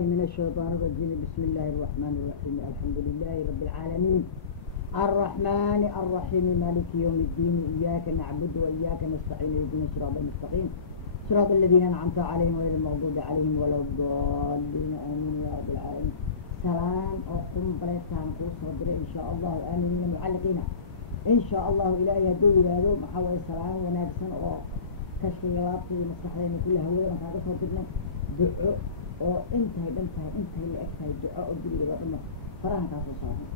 من الشيطان الرجيم. بسم الله الرحمن الرحيم. الحمد لله رب العالمين الرحمن الرحيم مالك يوم الدين. إياك نعبد وإياك نستعين اهدنا الصراط المستقيم صراط الذين أنعمت عليهم غير المغضوب عليهم ولا الضالين آمين يا رب العالمين. سلام أقوم بريتان قوس ودري إن شاء الله آمين معلقين إن شاء الله إلهي هدو إلهي محاول السلام وناكسن أو كشيرات مستحيين كلها هو ما كان صوتنا دعاء oo intahay la egtahay duco oo guriga dhamo faraankaas oo saaran.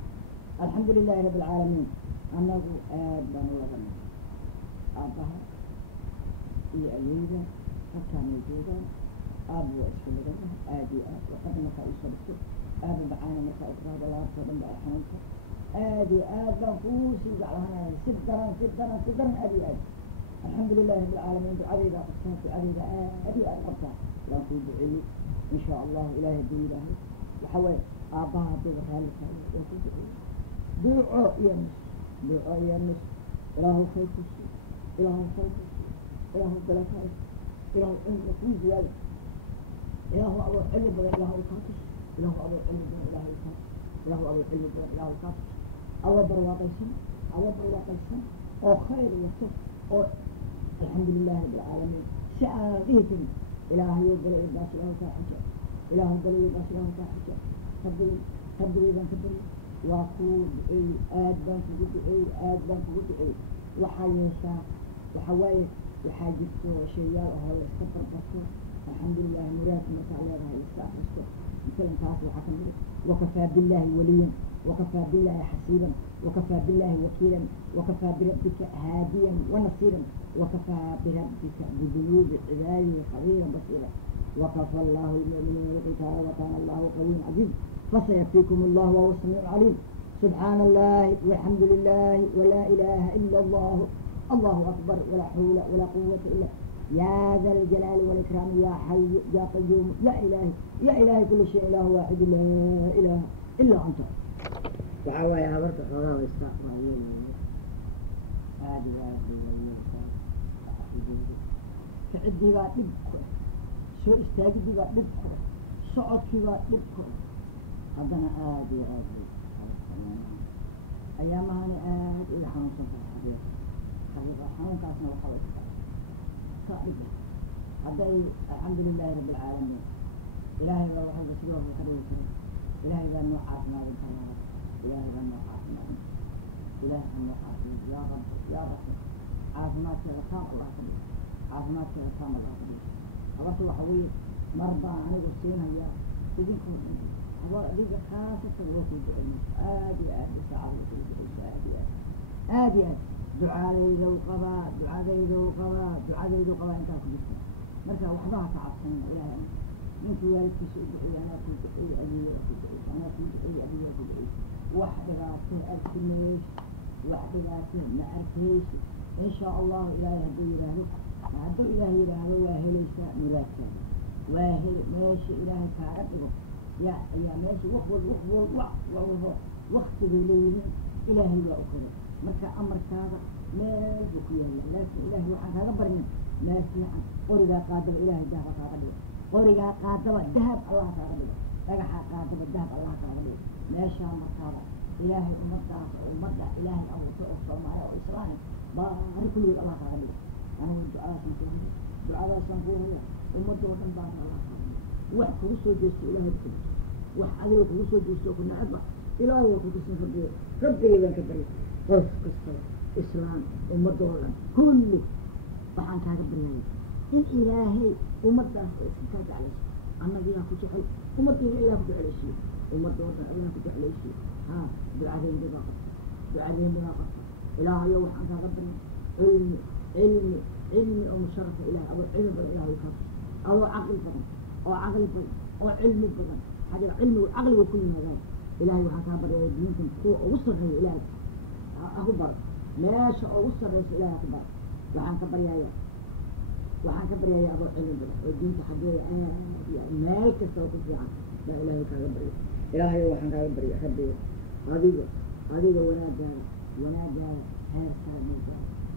alxamdulilaahi rabbil caalamiin. annagu aad baan u labanay aabbaha iyo ayeeyda halkaanay joogaan. aabba waa isku lagan aad iyo aad waqada markaa ii soo dhigto aabba macaana markaa u qaado laabtoo dhan baa xanuunka aad iyo aad baan kuu sii jeclahanaya si daran aad iyo aad. alxamdulilaahi rabbil caalamiin. ducadayda qabtaa ducadayda aad iyo aad qabtaa waan kuu duceeyey إن شاء الله إلهي ديره وحوي أباها بغرالك دعاء ينس إله خير الشيء إله خير الشيء إله بلكاء إله علم في زيادة إله أبو علم بلا إله الكاتش إله أبو علم بلا إله الكاتش إله أبو علم بلا إله الكاتش أو برواقيسن أو خير يسر أو الحمد لله رب العالمين. سأغيثم إلهي يقبل إباس إله كاحجة إلهي يقبل إباس إله كاحجة تبدل إذا تبدل وقود آدبان فقود وحيسا وحوايس وحاجته وشياء وهذا استفر بسه. الحمد لله مرات مسألة هاي استعفسته مثلا تعرف وحكم وكفى بالله وليا وكفى بالله حسيبا وكفى بالله وكيلا وكفى بربك هاديا ونصيرا وكفى بربك بذنوب عباده خبيرا بصيرا وكفى الله المؤمنين القتال وكان الله قويا عزيزا فسيكفيكم الله وهو السميع العليم. سبحان الله والحمد لله ولا إله إلا الله الله أكبر ولا حول ولا قوة إلا يا ذا الجلال والإكرام يا حي يا قيوم يا إلهي كل شيء إله واحد لا إله إلا أنت. دعوة يا برد حرام استقبالين هذه تعدي بقى دبك شو استاجدي بقى دبك صعدي بقى دبك هذانا آدي أيامها أنا إلى حنصل حبيبة حنون كاسنا وحوش صعبة هذا الحمد لله رب العالمين. إلهي والله حمد سيره وخيره إلهي ذا النوعات ما بالحياة إلهي ذا النوعات ما إلهي ذا النوعات يا رب عافمات كغفام الله كبير عافمات كغفام الله كبير. الرسول حويل مرضى عن السين هي تدينكم هو ذيك خاصة الروح الدعين آدي ساعة آدي دعاء ذو قضاء انت كنت مركا وحدها تعبتنا إلهي انت يا تسوي أنا كنت أبي وحدها تأكلنيش وحدها ما أكليش إن شاء الله إلهي هدو إلهي هدو إلهي واهل إنساء مراسا واهل ماشي إلهي كعبه يا ماشي وقت بليه إلهي وأخرى مركا أمر كذا ما بكيا لكن إلهي وحد هذا برنا ما في عن قرية قادم إلهي ذهب قادم قرية قادم الذهب الله قادم رجح قادم الذهب الله قادم ما شاء الله قادم إلهي أمضى إلهي أو تؤخر معه إسرائيل بارك له الله قادم أنا من دعاء سنقول أمضى وطن بعد الله قادم وحكي وصل جسد إلهي بكم وحليك وصل جسد كنا أبا إلهي وقت ربي إذا كبري قص إسلام ومدولا كله وحن كذا بريء إن إلهي ومدة كذا عليه أنا بيها كتحل ومدة إلهي كتحل شيء ومدولا إلهي كتحل شيء ها بالعدين بناقة إلهي وحن كذا بريء علم ومشرف إله أو علم بالإله الكافر أو عقل بدن أو علم بدن هذا علم وعقل وكل هذا إلهي وحن كذا بريء يمكن هو وصل إلهي أخبر ما شاء وصل رئيس إلهي أخبر وحن كبر يا أبو علم والدين تحديه مالك الصوت في عام لا إلهي كبر إلهي وحن كبر يا حبي هذه ونادى هير سامي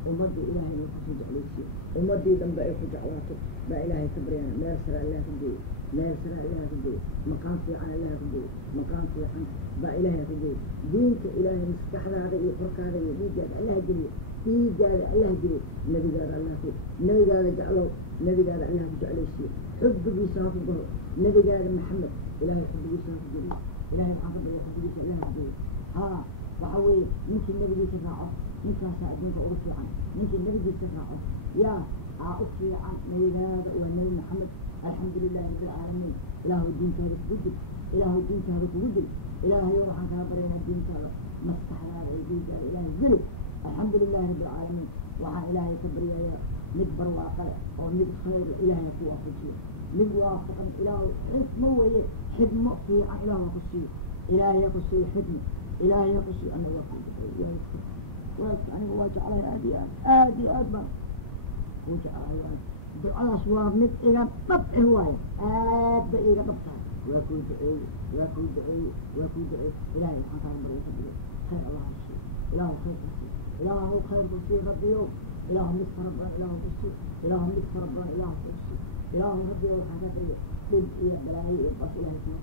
ومد إلهي يخرج عليه شيء ومد دم بقى يخرج عواته لا إلهي كبر يا ما يرسل الله كبير meel sara ilaaha ku geeyo maqaan fiican ilaaha ku geeyo maqaan fiican baa ilaaha ku geeyo diinta ilaahay maskaxdaada iyo korkaada iyo dhiiggaada allaha geliyo dhiiggaada allaha geliyo nebigaada allah ku nebigaada jeclow nebigaada allah ku jeclaysiiyo xubbigiisa ha ku galo nebigaada maxamed ilaahay xubbigiisa ha ku geliyo ilaahay maxaa ka dhigay xubbigiisa allaha ku geliyo haa waxa weeye ninkii nebigiisa raaco ninkaasaa adduunka ugu fiican ninkii nebigiisa raaco yaa aa u fiican nebigaada waa nebi maxamed alxamdu lilahi rabbi alcaalamiin ilaahu diintaada kugu dil ilaahu diintaada kugu dil ilaahayo waxaan kaa baryaynaa diintaada maskaxdaada iyo diintaada ilaahay geli alxamdu lilahi rabbi alcaalamiin waxaan ilaahay ka baryayaa mid barwaaqale oo mid khayr ilaahay ku waafajiyo mid waafaqan ilaahu xikmo weeye xidmo fiican ilaahu ku siiyo ilaahay ku siiyo xidmo ilaahay ku siiyo aniga waa aniga waa jeclahay aad iyo aad baan ku jeclahay ducadaas waa mid iga dhab waayo aad bay iga dhab tahay waa kuu duceeye waa kuu duceeye waa kuu duceeye ilaahay waxaan kaa barya ku diray khayr allah ku siiyo ilaahu khayr ku siiyo ilaahu khayr ku siiyo rabbiyow ilaahu mid fara badan ilaahu ku siiyo ilaahu mid fara badan ilaahu ku siiyo ilaahu rabbiyow waxaan kaa barya dhib iyo balaayo iyo bas ilaahay kuma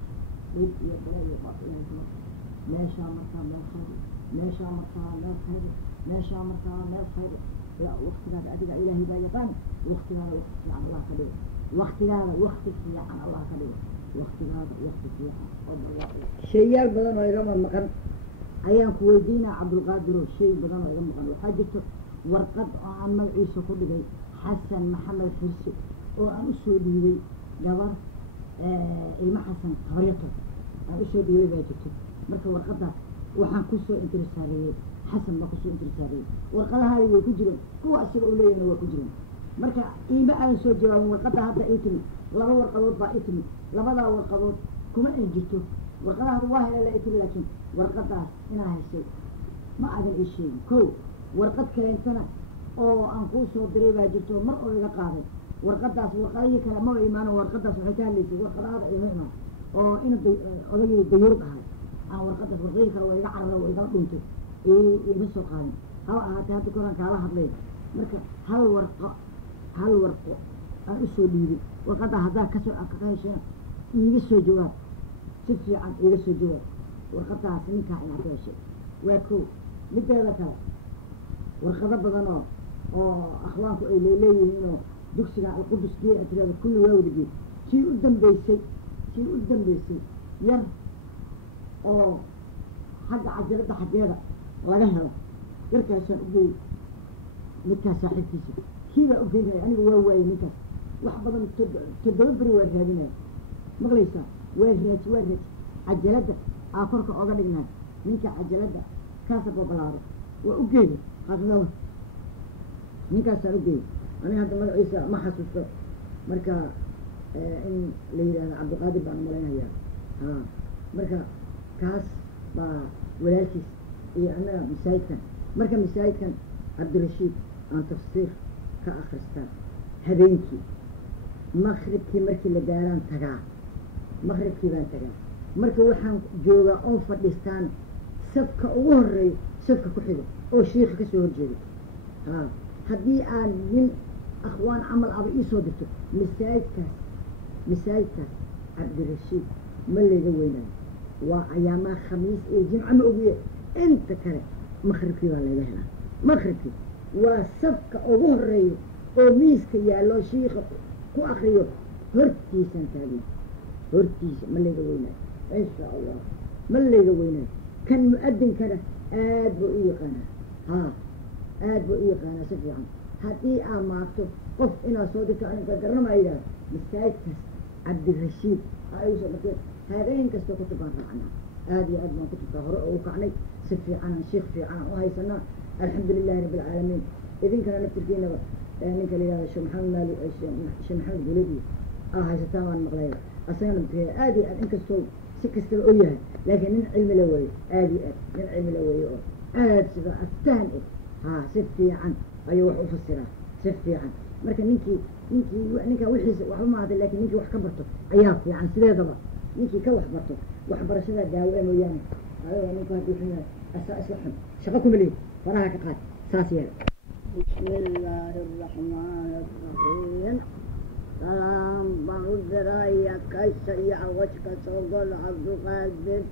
dhib iyo balaayo iyo bas ilaahay kuma meeshaa markaa meel khayr meeshaa markaa meel khayr meeshaa markaa meel khayr waktigaada adiga ilaahay baa yaqaan waktigaada wakti fiican allah ka dhigo waktigaada wakti fiican allah ka dhigo waktigaada wakti fiican oo shayaal badan oo igama maqan ayaan ku weydiinaa cabdulqaadiro shay badan oo iga maqan waxaa jirto warqad oo aan magaciisa ku dhigay xasan maxamed xirsi oo aan usoo dhiibay gabar ilmo xasan habaryato aan usoo dhiibay baa jirto marka warqadaas waxaan kusoo intirisaareeyey xasan baa kusoo intirisaareeyey warqadahaadi way ku jireen kuwa asiga u leeyahna waa ku jireen marka iima aadan soo jawaabin warqadda hadda ii timid laba warqadood baa ii timid labadaa warqadood kuma ay jirto warqadahaada waa helala ii timid laakiin warqadaas inaa heshay ma aadan ii sheegin kow warqad kaleentana oo aan kuu soo diray baa jirto mar oo iga qaaday warqadaas warqadihii kale maba imaano warqadaas waxay ka hadlaysay warqadahaada ima imaan oo ina odagii dayuurad ahay aan warqadaas warqadihii kale waa iga carara waa igala dhuntay ima soo qaadin haba ahaatee hadda koraan kaala hadlay marka hal warqo aan usoo dhiibay warqadda haddaa kasoo ka heshana iiga soo jawaab si fiican iiga soo jawaab warqadaas ninkaa inaad ka heshay waa kow mideeda kale warqado badan oo akhwaanku ay leeleeyihiinoo dugsiga alqudus gee atirada kulli waa wadageed sii u dambeysay yar oo xagga cajaladda xaggeeda laga helo yarkaasaan ugeeyey midkaas saaxiibkiisa kii baa ugeynaya aniga waa waayey ninkaas wax badan toddoba beri waa raadinaya maqlaysaa waa raaji cajaladda aa korka oga dhignaay ninka cajaladda kaasa babalaaro waa ugeeya qaasadawa ninkaasaan ugeeyey aniga hadda magaciisa ma xasuusto marka in la yidhaahdo cabdiqaadir baan malaynayaa marka kaas baa walaalkiis iyo annaga masaajidkan cabdirashiid aan tafsiir ka akristaa habeenkii maqribkii markii la gaaraan tagaa maqribkii baan tagaa marka waxaan joogaa oo fadhiistaan safka ugu horeeyo safka ku xigo oo shiika ka soo horjeedo haddii aan nin akhwaan camal aba iisoo dirto masaajidkaas cabdirashiid ma layga weynaayo waa ayaamaha khamiis iyo jimco ma ogiye inta kale maqribkii baa layga helaa maqribkii waa safka ugu horeeyo oo miiska yaallo shiika ku akriyo hortiisaan taagay hortiisa ma layga weynaayo insha allah ma layga weynaayo kan mu-adinkana aad buu u yaqaanaa aad buu u yaqaanaa si fiican haddii aa maagto qof inaad soo dirto aniga garanamaa yidhaah masaajidkaas cabdirashiid aa igu soo marteen habeen kasta kutub baan raacnaa aad iyo aad baan kutubkaa hore ugu kacnay si fiicanaan sheikh fiicanaan u haysanaa alxamdu lilahi rabbi alcaalamiin idinkana naftirkiinaba ninka la yihahdo sheekh maxamed buleedi aa haysataan waan maqlaya asagana aad iyo aad inkastoo si kastaba o yahay laakiin nin cilmi la weeyo aad iyo aad nin cilmi la weeyo oo aad sida aftahan si fiican ayuu wax u fasiraa si fiican marka ninkaa wixiisa waxba maahda laakiin ninkii wax ka barto ayaa fiican sideedaba ninkii ka wax barto waxbarashada daawo mooyaane adiga ninku haddii xun yahay asaa isla xun shaqo kuma lihi faraha ka qaad saas yeela bismi illaahi araxmaani araxiim سلام بانودرا يا كيس يا عوشك صوغل عبد القادر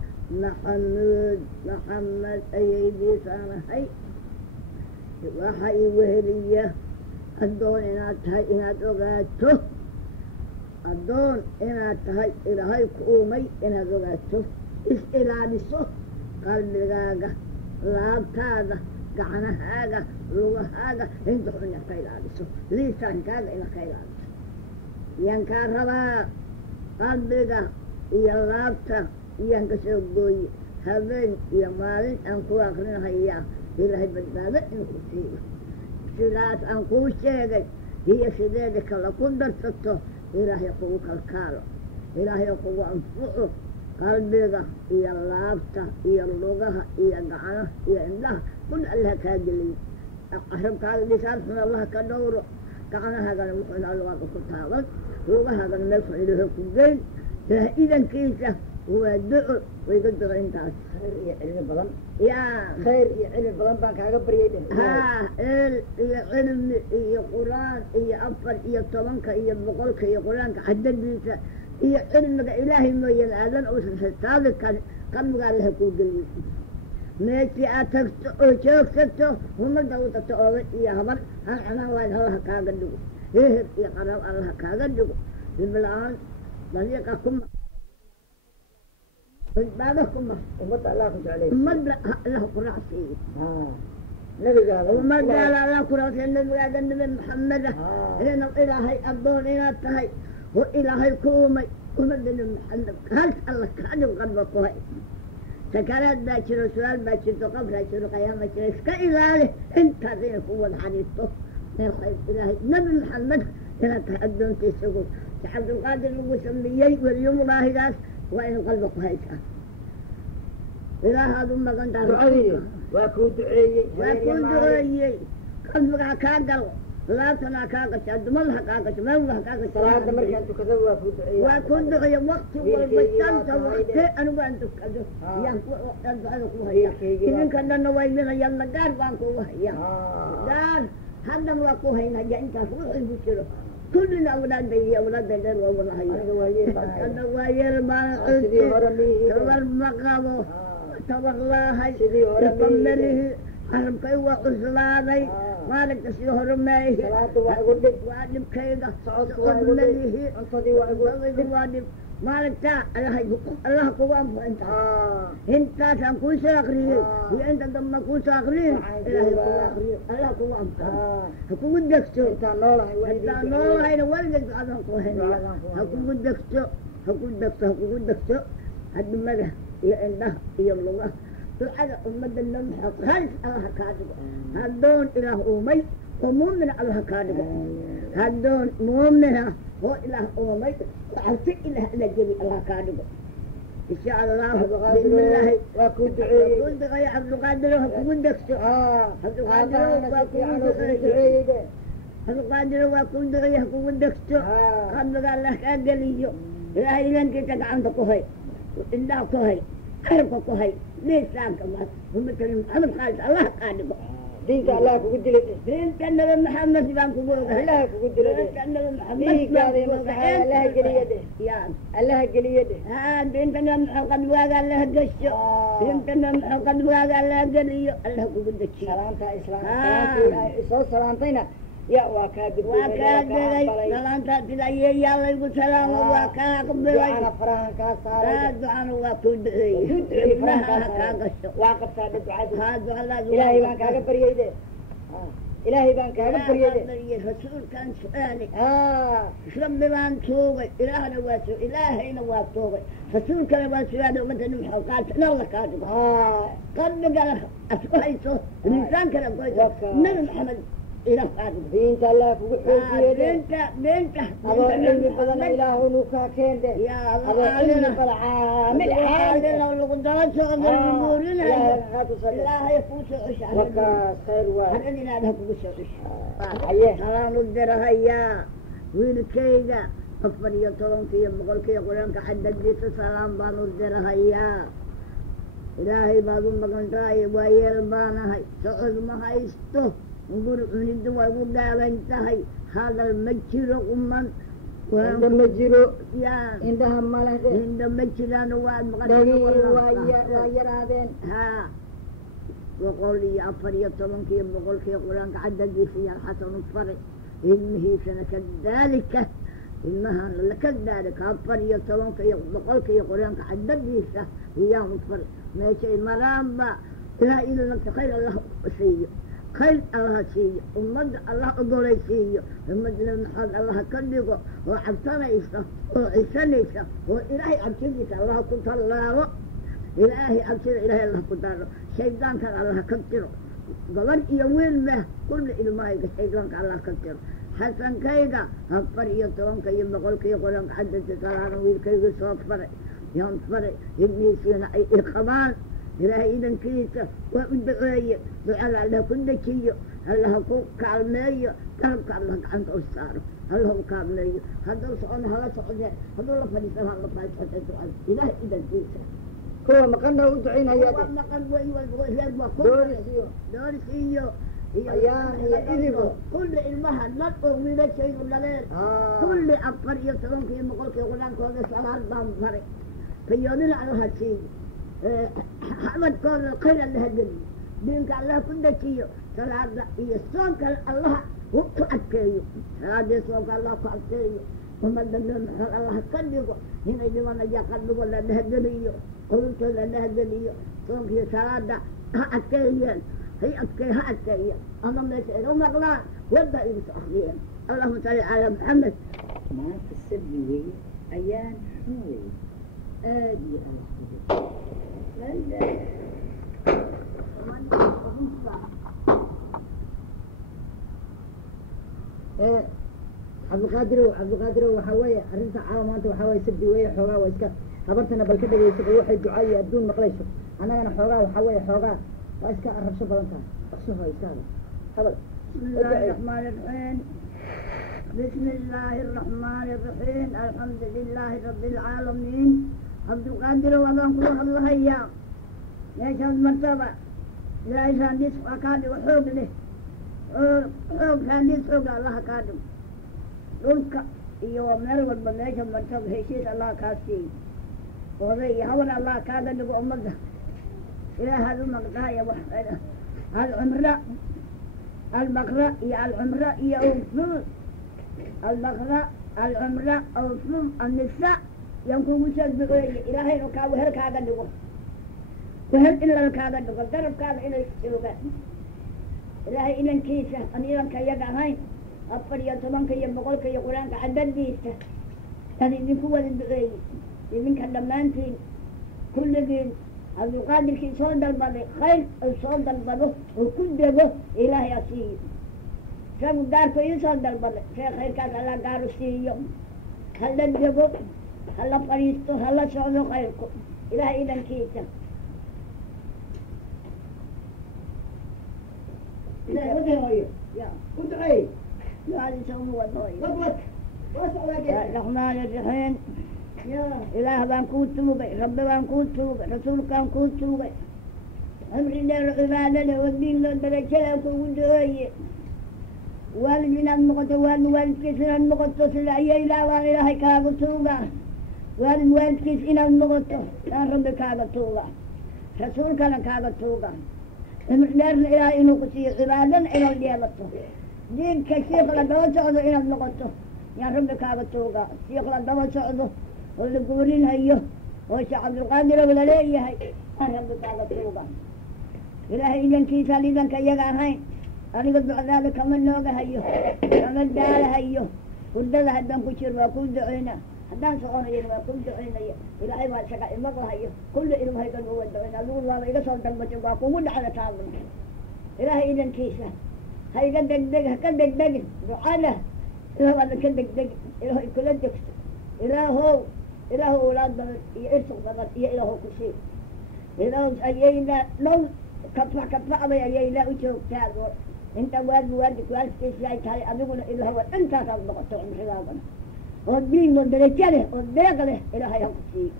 محمد أيدي سامحي waxay weheliya addoon inaad tahay inaad ogaato addoon inaad tahay ilaahay ku uumay inaad ogaato is-ilaaliso qalbigaaga laabtaada gacnahaaga lugahaaga inta xun inaad ka ilaaliso liisaankaaga inaad ka ilaaliso yaan kaa rabaa qalbiga iyo laabta iyaan ka soo gooye habeen iyo maalin aan ku akrinahayaa ilaahay badbaado inuu ku siiyo sidaas aan kuu sheegay iyo sideeda kale ku darsato ilaahay kugu kalkaalo ilaahay kugu anfuco qalbiga iyo laabta iyo lugaha iyo gacanaha iyo indhaha kun allaha kaa geliyo carabkaaga dhisaan xun allaha ka dhowro gacnahaagana wuxuuna allaaga ku taaban lugahaagana meel xun ilaahay ku geyn ilaahay idankiisa waa duco way ka duco intaas khayr iyo cilmi badan yaa khayr iyo cilmi badan baan kaaga baryay dheh haa eel iyo cilmi iyo qur-aan iyo 4 iyo 10 iyo 100 iyo qur-aanka cadadiisa iyo cilmiga ilaahay mooyaan aadan uusan xisaabi karin qalbigaa allaha kuu geliyo meeshii aad tagto oo joogsato ummadda u tagto oday iyo habar han cunaan lahayn allaha kaaga dhigo ehel iyo qaraab allaha kaaga dhigo dhibla-aan dariiqa kuma badbaado kuma ummadda allah ku jeclay ummadda allaha ku raacsiiyo nabigaada ummaddaada allah ku raacsiiyo nabigaada nabi maxameda inuu ilaahay addoon inaad tahay oo ilaahay ku uumay ummadda nabi maxamed hal allah kaa dhigo qalba ku hay sakaraad baa jiro su-aal baa jirto qabraa jiro qayaama jiro iska ilaali intaas inay ku wada xariirto meel khayr ilaahay nabi maxamed inaad tahay addoontiisagu si cabdulqaadir lagu sameeyey weliyumulaahigaas waa inu qalba ku haysaa ilaahaad u magan tahay waa kuu duceeyey waa kuu duceeyey qalbigaa kaa galo laabtana kaa gasho adumadaha kaa gasho mawlaha kaa gasho salaada markaan tukado waa kuu duceeyey waa kuu duceeye wakti walba shanta wakti anigu aan tukado yaan ducada ku hayaa idinka dhanna waa idinayalla gaar baan kugu hayaa gaar haddan waa ku haynaya intaas wuxuu ku jiro kullina awlaadda iyo awlaadda dheer waa wada haya hadda waa yeel baan cunti tabar ma qabo tabar laahay iqamalihi carabkay waa cuslaaday maalinka sii hore maahi waa dhibkayga socodmalihi cuntadii waa dhib maalintaa allaha kugu anfo intaasaan kuu soo akriyey iyo inta damba kuu soo akriyin ilaahay kugu akriyo allaha kugu anfo ha kugu degto intaan noolahayna weligeed ducadaan ku haynaya ha kugu degto ha kugu degto adimada iyo indhaha iyo lugaha ducada ummadda namaxa khaalis allaha kaa dhigo haddoon ilaah uumay oo muumina allaha kaa dhigo haddoon muumina oo ilaah uumay oo cabsi ilaah alla jebi allaha kaa dhigo insha allahu bismillaahi waa kuu duceeyey kuu duceeye cabdulqaadiro ha kugu degto cabdulqaadiro waa kugu duceeyey cabdulqaadiro waa kuu duceeye ha kugu degto qalbiga allah kaa geliyo ilaahay idankiisa gacanta ku hay indhaha ku hay carabka ku hay liisaanka maas ummadkani maxamed khaalis allaha kaa dhigo diinta allah kugu dilay diinta nabi maxamed baan kugu ogahay allah kugu dilay diinta nabi maxamed diinkaada masaxaa allah geliye dheh yaa allah geliye dheh diinta nabi maxamed qalbigaaga allah gasho diinta nabi maxamed qalbigaaga allah geliyo allah kugu dejiyo salaanta islaamka soo salaantayna ya waa kaa waa kaa digay salaanta sida yeeyaa laygu salaamo waa kaa aqbalay ducana farahan kaa saaray ducana waa kuu duceeyey faraha kaa gasho waa qabtaa ducada ducadaas ilaahay baan kaaga baryay de ilaahay baan kaaga baryay rasuulkaan su-aalay rabbi baan tuugay ilaahna waa ilaahayna waa tuugay rasuulkana waa su-aalay ummadda nimxo qaata in alla kaa dhigo qalbigana ad ku hayso miisaankana ku hayso nabi maxamed ilaah kaa dhigo diinta allah kugu xoojiye beenta adoo cilmi badan ilaah inuu kaa keende adoo cilmi badan caamil aalina lagu daba socdo lagu guurinayo ilaahay kuu soo cesha wakaas khayr waa hadan inaadaha kugu soo cesha haye salaan u dirahayaa wiilkayga 4 iyo 10 iyo 100 qur-aanka cadadiisa salaam baan u dirahayaa ilaahay baad u magan tahay waa yeel baanahay socod ma haysto guri cunidda way ugu gaaban tahay hadal ma jiro uman inda ma jiro yaa indhaha male inda ma jiraan waa dhagihii waa yaraadeen haa 114 boqolkii qur-aanka cadadiisa yaa xasan faray ilmihiisana kadaalika ilmahan kadaalika 14 boqolkii qur-aanka cadadiisa iyaan faray meeshay maraanba ilaa idinka khayr allah siiyo خير الله سيء ومد الله أقول سيء ومد المحل الله كذبه وعبتنا إيسا وعيسان إيسا وإلهي عبتنيك الله كنت الله إلهي عبتنا إلهي الله كنت الله شيطان كان الله كنتره قبل يوين ما كل إلمائك شيطان كان الله كنتره حسن كيدا هفر يطرون كي يبقل كي يقولون عدد سلام ويل كي يصفر ينصفر يبني سينا إخبار إلهي إذن كيسة وإدعاية دعال الله كل شيء الله كعلمية كرمك الله عنده أساره الله كعلمية هذا سؤال هذا سؤال هذا الله فريسة الله فريسة سؤال إلهي إذن كيسة هو مقنه ودعينا يدي دورسيو أيام هي إذبه كل المها نطق من الشيء ولا غير كل أفر يسرون في مقولك يقولان كوزة سلام بام فرق في يومين على هالشيء حمد كون الخير اللي هدني دينك الله كل شيء صلاة يسونك الله وقعدكيو صلاة يسونك الله وقعدكيو وما دمنا الله كذبه هنا يجوانا يقلب ولا نهدنيو قلت ولا نهدنيو صونك صلاة هأكيو هي أكي هأكي أنا ما يسأل ومغلا وابدأ يسأخذين اللهم صل على محمد ما تسبي أيام حموي آدي عبد القادر وحوايا أرنت عالمات وحوايا سبي ويا حوغا وإسكا خبرتنا بالكدة يسبي وحي دعائي بدون مقليشه أنا حوغا وحوايا حوغا وإسكا أرب شبرنتا أخشوها إسكا خبر بسم الله الرحمن الرحيم بسم الله الرحمن الرحيم الحمد لله رب العالمين عبد القادر وضان كلها الله أيام يشهد مرتبة لا يشهد نصف أكاد وحوق له حوق كان نصف الله كادم دولك يوم نرول بميشهد مرتبة هيشيس الله كاسي وذي هون الله كادم نبو أمده إلى هذا المقطع وحده العمراء المقرأ يا العمراء يا أوفل المقرأ العمراء أوفل النساء يمكن وجد بغير إلهي ركاب وهل كذا نقول وهل إلا كذا نقول درب كذا إلى السلوك إلهي إلى كيسة أميرا كيجا هاي أفر يتمن كي يبقول كي يقولان كعدد ديسة تاني نقول بغير يمين كلمانتين كل دين عبد القادر كي صاد البلد خير صاد البلد وكل ده إلهي أسير شو دار كي صاد البلد شيء خير كذا لا دار سيوم هلا جبوا هلا فريستو هلا شغلوا خيركم إلهي إذا كيسة لا ودعي يا ودعي لا هذا سووا وضعي وضعك واسألك الرحمن الرحيم إله بان كوتوبة رب بان كوتوبة رسول كان كوتوبة أمر الله العبادة والدين للدرجة كودوية والد من المقت والد كسر المقت سلا إله وإله كاغتوبة والد كسر المقت كان رب كاغتوبة رسول كان كاغتوبة أمر الله الإله إنه كسير عبادة إلى الديالته دين كشيخ لدوسعه إلى المقت يا رب كاغتوبة شيخ لدوسعه واللي قولين هيه وشيخ عبد القادر ولا ليه هي أنا رب كاغتوبة إلهي إذن كيسا لذن كيغا هاي أنا قد ذلك من نوغا هيه كمن دال هيه ودل هدان كشير وكل دعينا هدان سعونا ينوى كل دعينا إلهي ما شكا المقر هيه كل إلم هيكن هو الدعينا لول الله إذا صلت المجمع قمود على تعظم إلهي إذن كيسا هاي قد دق قد دق دعانا إلهي أنا كل دق إلهي كل دق إلهي أولاد بلد يرسل بلد إلهي كشير إلهي أيينا لو كطلع بي أيينا وشوك تاغور انت والدك كيس جاي تاري أبيقنا إلهي وانت تطبق من حلابنا والدين والدرجة له والدرجة له إلهي كشير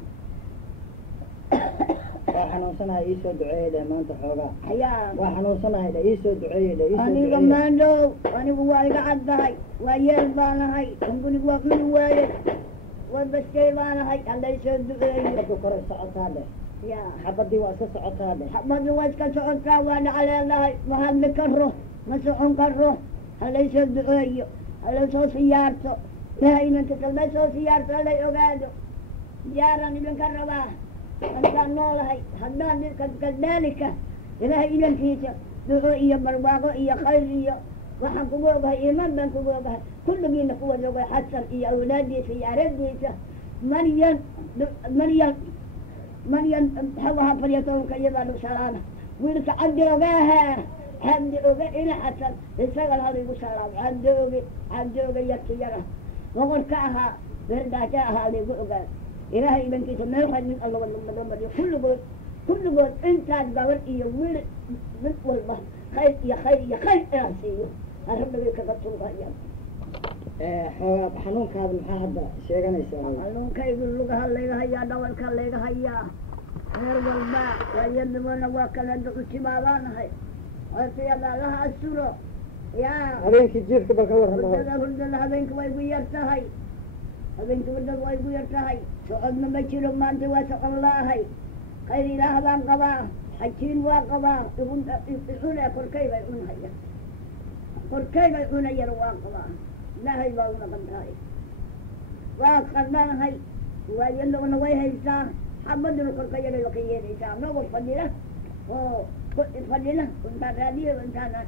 xanuunsanahay ii soo duceeyda maanta xoogaa ayaa waa xanuunsanahay ii soo duceeyda ii soo aniga duceeyda maandhow anigu waa iga caddahay waa yeel baanahay hunguriga waa cuni waaye waa baskey baanahay hadday soo duceeyo xabaddu kore socotaa dheh ya xabadii waa iska socotaa dheh xabaddu waa iska socotaa waa dhacleedahay ma hadli karo ma socon karo hadday soo duceeyo hadday soo siyaarto ilahay inanka hadday soo siyaarto hadday ogaado yaaran idinka rabaa antaan noolahay haddaan kadaalika ilaahay idankiisa duco iyo barwaaqo iyo khayr iyo waxaan kugu ogahay iimaan baan kugu ogahay kulligiina kuwad ogay xasan iyo awlaadiisa iyo aragdiisa maryan maxuu ahaa falyatoonka iyadaanu salaama wiilka cabdi ogaaha cabdi oge ina xasan isagan haligu salaamo cabdi oge yartiyara boqorka ahaa beerdaaja ahaa aligu ogaa ilaahay idankiisa meel khayr min alla wada mariyo kulligood intaad gabar iyo wiil mid walba khayr iyo inaan siiyo rabbiga kaga tuugayaan xoogaa xanuunkaada maxaa hadda sheeganaysaa xanuunkaygu lugaha layga hayaa dhabarka layga hayaa reer walba waayadimana waa kala ducutimaadaanahay ootayada laha asuro yaa habeenkii jiifka bal ka warrama hurdada habeenka way igu yar tahay habeenka hurdada waa igu yar tahay socodna ma jiro maanta waa socon laahay khayr ilaah baan qabaa xajiin waa qabaa cune korkay bay cunhaya korkay bay cunayar waa qabaa ilaahay baa unaqan tahay waa qardanahay waayadana way haysaa xabaduna korkayagay ka yeelaysaa anagoo fadhila oo fadhila intaan raadiyo intaana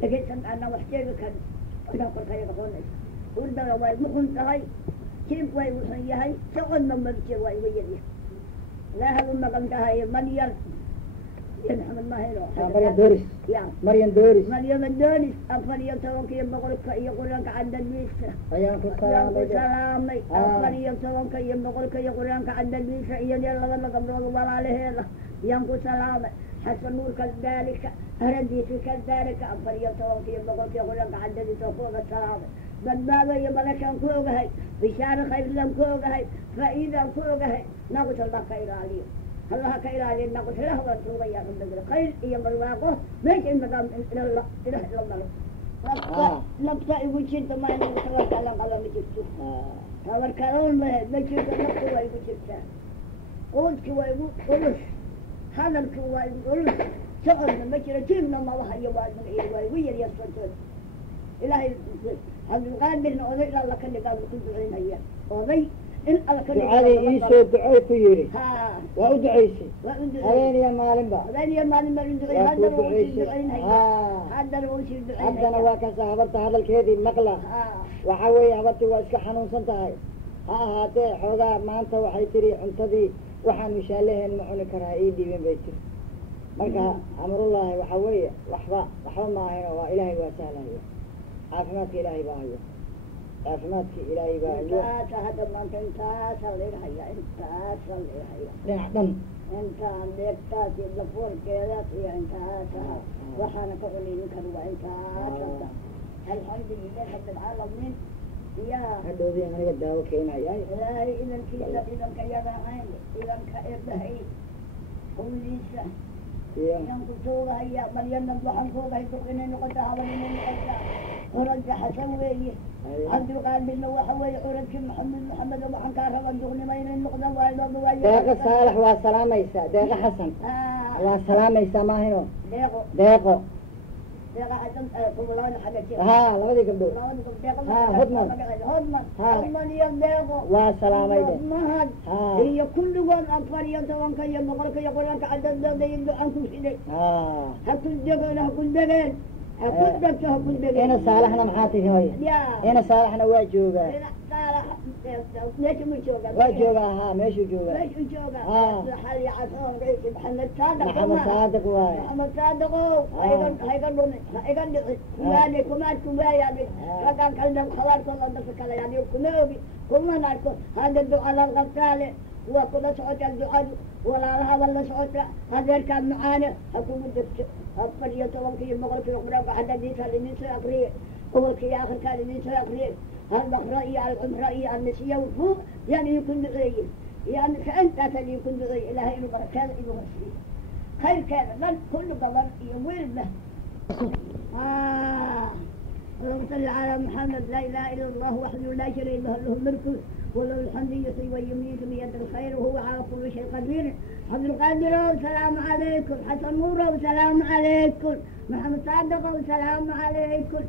dhegaysan ana wax sheegi karin intaan korkayaga qoonaysa hurdada waa igu xun tahay jiib waa igu xun yahay socodna mabjir waa igu yaryahay ilaahay u maqan tahay maryam maxamed mahelo Maryam Doris ya Maryam Doris maryama Doris 14 iyo boqolka iyo quraanka cadadiisa ayaan ku salaamay 14 iyo boqolka iyo quraanka cadadiisa iyo labada gabdhood walaalaheeda yaan ku salaamay xasan nuurka dalika aradiisa kadalika 14 iyo boqolka iyo quraanka cadadiisa ku salaamay badbaado iyo barakan ku ogahay bishaaro khayran ku ogahay faa'iidan ku ogahay naqus Allah ka ilaaliyo الله كإلهي نقول له وتوبة يا رب الخير يا مرواقه ماشي المدام إلى الله إلى الله نبتة يقول شيء ما ينتظر على قلم جبته هذا الكلام ما يجيب نبتة ويقول شيء قول كوا يقول قولش هذا الكوا يقول قولش شغلنا ما يجري جيبنا ما وها يوال من إيه وير يسوون إلهي هذا الغالب إنه أذي الله كان يقال كل عين هي أذي إن الله كان علي إيسو دعاء كيري ها وأدعيسي هذين يا مالين با هذين يا مالين ما ندعي هذا الوشي دعين هذا الوشي دعين هذا نواك صاحبت هذا الكيدي النقلة وحوي هبتي واسك حنون سنتهاي هاتي حوغا ما أنت وحي تري عنتدي وحن مشاليه المعوني كرائيدي من بيتي مركا أمر الله وحوي وحوى ما هنا وإلهي وسهلا عافماتك إلهي باهي عافماتك إلهي باهي انت هذا ما انت صلي الحياة انت صلي الحياة نعم انت عندك تاتي الفور كذا انت وحنا كوني نكر وانت الحمد لله رب العالمين يا هذا ذي أنا قد داوك هنا يا لا إذا كذا إذا كيانا عين إذا كإبهي قم ليسا ينقصوها هي مليون نبضحن فوقها يتقنين نقطها ولمن نقطها ورد حسن ويه عبد القادر بن وحوي ورد محمد وحن كارها وندغني بين النقطة والباب ديق صالح والسلام عيسى ديق حسن والسلام عيسى ما هنا ديقو حسن كملان حاجة ها لما دي قبل هدمن يديقو والسلام عيسى مهد هي كل وان أطفال يتوانك يمغرك يقولك عدد ذا يبدو أنكم شدي هكذا دقل هكذا دقل هنا صالحنا محاتي هوي هنا صالحنا واجوبة ليش مشوقة واجوبة ها ماشي جوبة ليش مشوقة حالي عصام محمد صادق محمد صادق واي محمد صادق هيقول كمالي كمالي فكان كلنا خوار كل الناس كلا يعني كمالي كلنا نعرف هذا الدعاء للغسالة وكل سعود الدعاء ولا لها ولا سعود هذا كان معانا أكون مدرس أفريت وكي المغرب يقرأ بعد ديس النساء أفريت هو كي آخر كان النساء أفريت المخرائي العمرائي النسية وفوق يعني يكون بغير يعني فأنت تلي يكون بغير إلهي البركات إبغسي خير كذا لن كل قبر يويل به اللهم صل على محمد لا اله الا الله وحده لا شريك له له الملك وله الحمد يحيي ويميت بيد الخير وهو على كل شيء قدير. عبد القادر السلام عليكم، حسن نور السلام عليكم، محمد صادق السلام عليكم،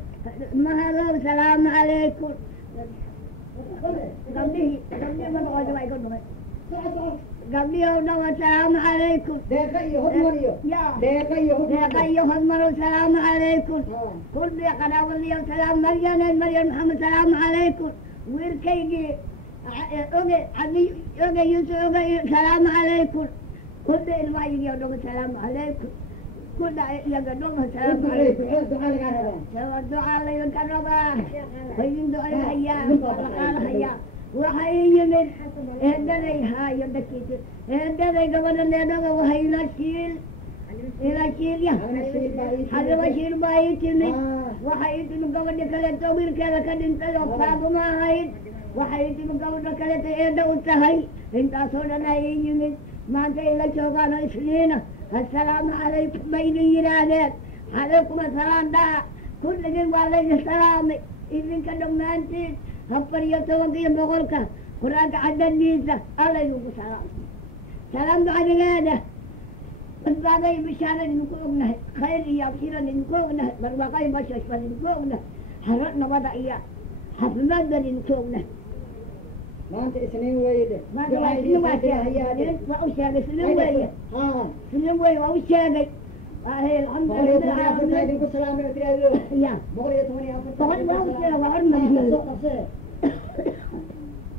مهلا السلام عليكم. قبلي ما تقعد ما يكون قبلي السلام عليكم. دقي هدمر السلام عليكم. كل قناة ولي السلام مريم محمد السلام عليكم. ويركيجي أوجي يوسف السلام عليكم. كل الماء يقولون السلام عليكم. كل يقولون السلام عليكم. الدعاء لك الربا. وين دعاء الحياة قال حياة وحي من هندري هاي يدكيت هندري قبل الندى وهي نشيل إلى شيل يا هذا وشيل بايت من وحيد من قبل كلا توبير كلا كدين تلو فاض ما هاي وحيد من قبل كلا تيدا وتهاي انت صورنا يجي ما انت إلى شوقنا إسلينا السلام عليكم بين ينادات عليكم السلام دا كل جن وعليك السلام إذن كدم أنت هفر يتوقي بقولك قرآن عدد نيسة الله يقول سلام بعد هذا بعدين بشارة نكونا خير يا كيرا نكونا بربقاي مشاش نكونا حرقنا وضع إياه حفظنا نكونا ما أنت سنين ويده ما أنت سنين ويده وأوشاق سنين ويده سنين ويده وأوشاق هي الحمد لله السلام عليكم يا طبعا ما وصل وعرنا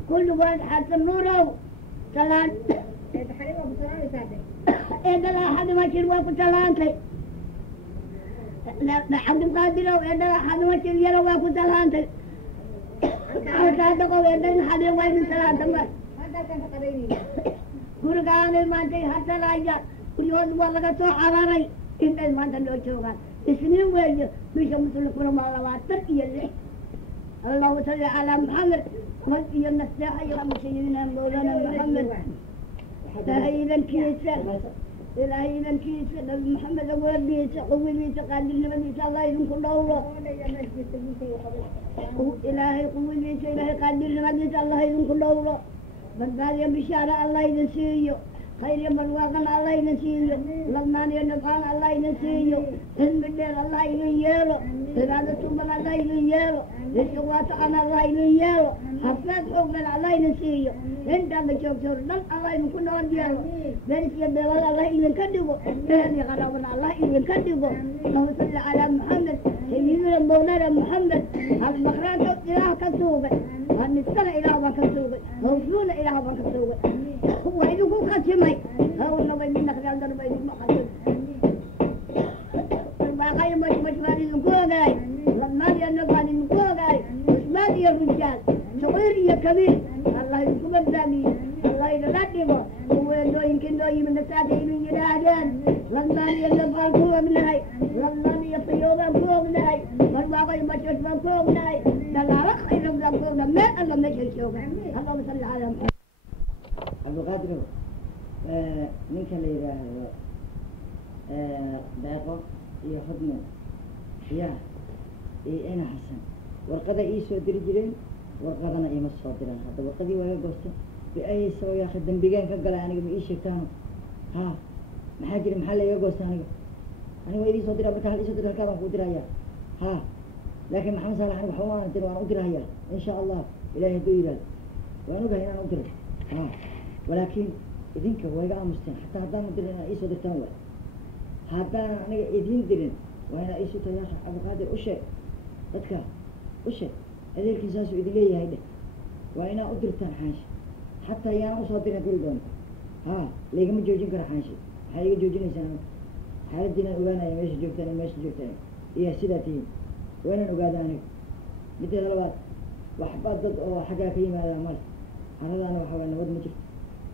كل واحد حتى النور سلام إذا لا أحد ما يشيل وقت سلامتي لا حد قادر إذا لا أحد ما يشيل يلا وقت سلامتي أنا تقول إذا حد ما يشيل سلامتي كل كان ما تي حتى لا يجا كل يوم والله كتو حراري إنت ما تنو شوكان اسمي وين مش مسلم كل ما الله واتقي الله صل على محمد وفي النساء يا سيدنا مولانا محمد إلهي كيسة إلهي كيسة محمد أولي قوي بيت قادر النبي صلى الله عليه وسلم إلهي قوي بيت إلهي قادر النبي صلى الله عليه وسلم من بعد بشارة الله ينسيه خير مرواقا الله ينسيه لما ينفعنا الله ينسيه إن بالليل الله ينيله إرادة سبحان الله ينيله الشغوات عن الله ينيله حفاظ حقنا الله ينسيه انت بشوف شرطان الله يكون ودياله ذلك يبدأ الله ينكدبه ذلك غرابنا الله ينكدبه اللهم صل على محمد سيدنا مولانا محمد البخرات إله كسوبه والنسكن إله كسوبه ووصلون إله كسوبه وإذا ختمي هو النبي منك قال النبي محمد الباقي مش مالي نقول لما ينبغي نقول مالي الرجال صغير يا كبير الله يكون بدامي الله يلاتيبه هو لو يمكن لو من الساعة من ينادين لما يلبى الكوم ناي لما يطيوب الكوم ناي والباقي مشوش الكوم ناي دلالة خير من الكوم ما الله مشي شوف اللهم صل على محمد عبد القادر من كان لي دقيقة ياخذنا يا أنا حسن ورقة إيسو درجلين ورقدنا إيما الصادرين هذا ورقدي ويا قصة بأي سو يا أخي دنبيجان كقول أنا قبل إيش كانوا ها محاجر محل يا قصة أنا ويدي صادرة بكال إيش صادرة كذا قدرة يا ها لكن محمد صالح أنا بحوان ترى أنا قدرة هي إن شاء الله إلهي يدوي وأنا بهنا أنا قدرة ها ولكن إذنك ويقع مستن حتى هذا مدرنا إيش صادرة تنوى هذا أنا إذن درن وأنا إيش تياخ أبو قادر أشيء أذكر أشيء هذا الكنساس إذا هيدا وأنا أدرتان حاش حتى يا أصابنا كل دون ها ليه من جوجين كره حاشي حاجة جوجين إنسان حالة دينا أولانا يمشي جوكتاني يمشي جوكتاني إيه سيداتي وين أوقاداني مثل الوقت وحبات ضد أو حاجة كيما هذا مال هذا أنا وحوالنا ود مجد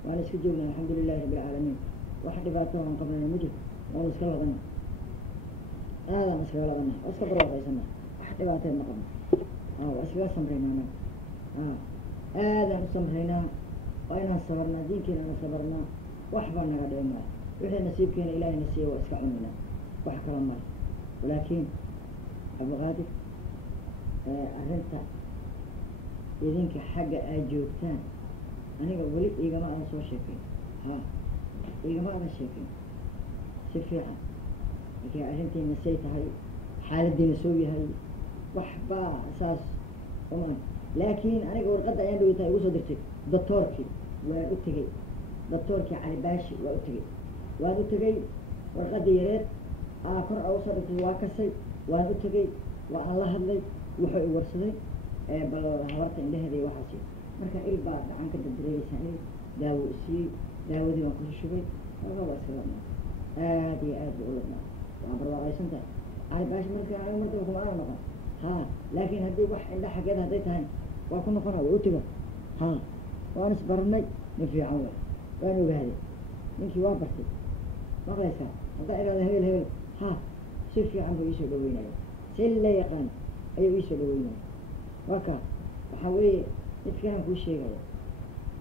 وأنا سكجونا الحمد لله رب العالمين واحد باتوهم قبل المجد وأنا سكلا غني هذا مسكلا غني أسكبر وضع يسمى واحد باتوهم قبل وأسكلا سمرينا هذا نسمرينا وأنا صبرنا دينكنا صبرنا وحبنا قديما وحي نسيب كان إلهي نسيه وإسكع عننا وحكى الله ولكن أبو غادر أرنت إذنك حاجة أجوبتان أنا أقول إيه جماعة أنا سوى شاكين ها إيه جماعة أنا شاكين سفيعة لكن أرنتي نسيت هاي حالة دي نسوي هاي وحبا أساس طبعا لكن أنا أقول قد أيام بيتها يوصل درتك دكتوركي وأتجي دكتوركي علي باشي وأتجي ورقد يريد آخر أوصل الواقسي وأتجي وأنا الله هذي وحي ورسلي بل هورت عنده هذه وحشي مركا إلبا عنك الدري سنة داو سي داودي وكل شيء هذا هو السلام آدي أولنا وعبر الله يسنت علي باشي مركا علي مركا وكم أنا نقول ها لكن هدي وح عند حاجات هديتها وكنا قرأ وأتجا ها وأنا سبرني نفي عمر وأنا بهذه منك وابرتي ما قلت هذا إلى الهيل ها شوفي عنده يسوع دوينا سلا يقان أي يسوع دوينا وكا وحاولي يتكلم كل شيء هذا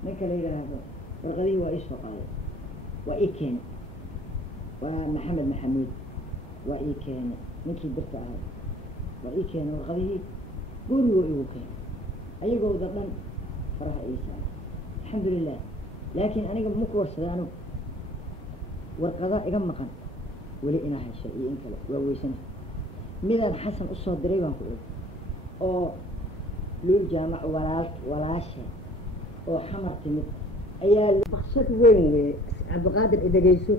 منك ليلة هذا والغدي وإيش قال وإيكين ومحمد محمود وإيكين منك برت هذا وإيكين والغدي قولوا وإيكين أي قول ضمن فرح عيسى الحمد لله لكن أنا قبل مكور سدانو والقضاء يقمقن ولي إنا هالشيء إنك وويسن ميدان حسن أصاد دريبان كله أو للجامع ولا شيء أو حمر تمت أيال بخشت وين عبد القادر إذا جيسو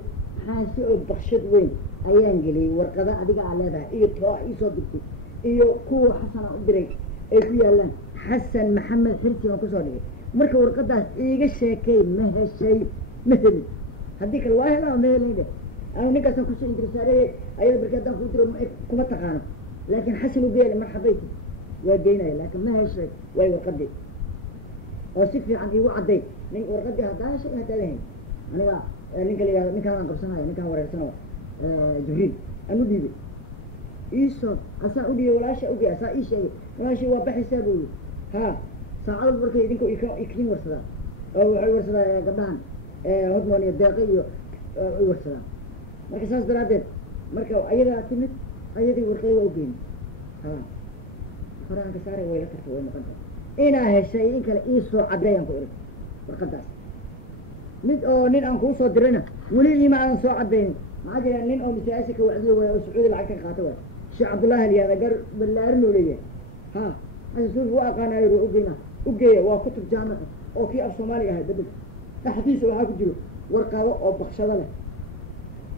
حاسو بخشت وين أيان جلي والقضاء أديك على ذا إيه ترى إيه صدقتي إيه كو حسن أدري إيه فيها حسن محمد حرسي وكسوري مركب ورقداس إيجا شيكي ما هالشيء مثل هديك الواحد أو مهلين أنا نقص كل شيء إنترساري أيضا بركضان فوتر كم تقانو لكن حسن وبيل مرحبيتي ودينا لكن ما هالشيء وين ورقدي وصفي عن إيوه عدي من ورقدي هذا شيء هذا لين أنا نقول نكان قبسنا نكان ورقسنا جبريل أنا ديبي إيشون أسا أودي ولا شيء أودي أسا إيش ولا شيء وبحث سبوي ها ساعات بركة يدينكو يكلم ورسلا أو ورسلا قدام هضموني الدقيق ورسلا مركز ساس درادت مركز أيدا تمت أيدي ورقي وبين ها فران كسارة ويلا كتوه مقدم إنا هالشيء إنك إيسو عديان كوري وقداس نت أو نين أنكو صدرنا ولي ما أنسو عدين ما أدري نين أو مسياسك وعدي وسعود العكا خاطوه الشيخ عبد الله اللي هذا قر بالله أرنو ليه ها أشوف واقعنا يروح بينا وجاي وكتب جامعة أو في الصومالي هاي بدل تحديث وحاك جلو ورقة أو بخشة له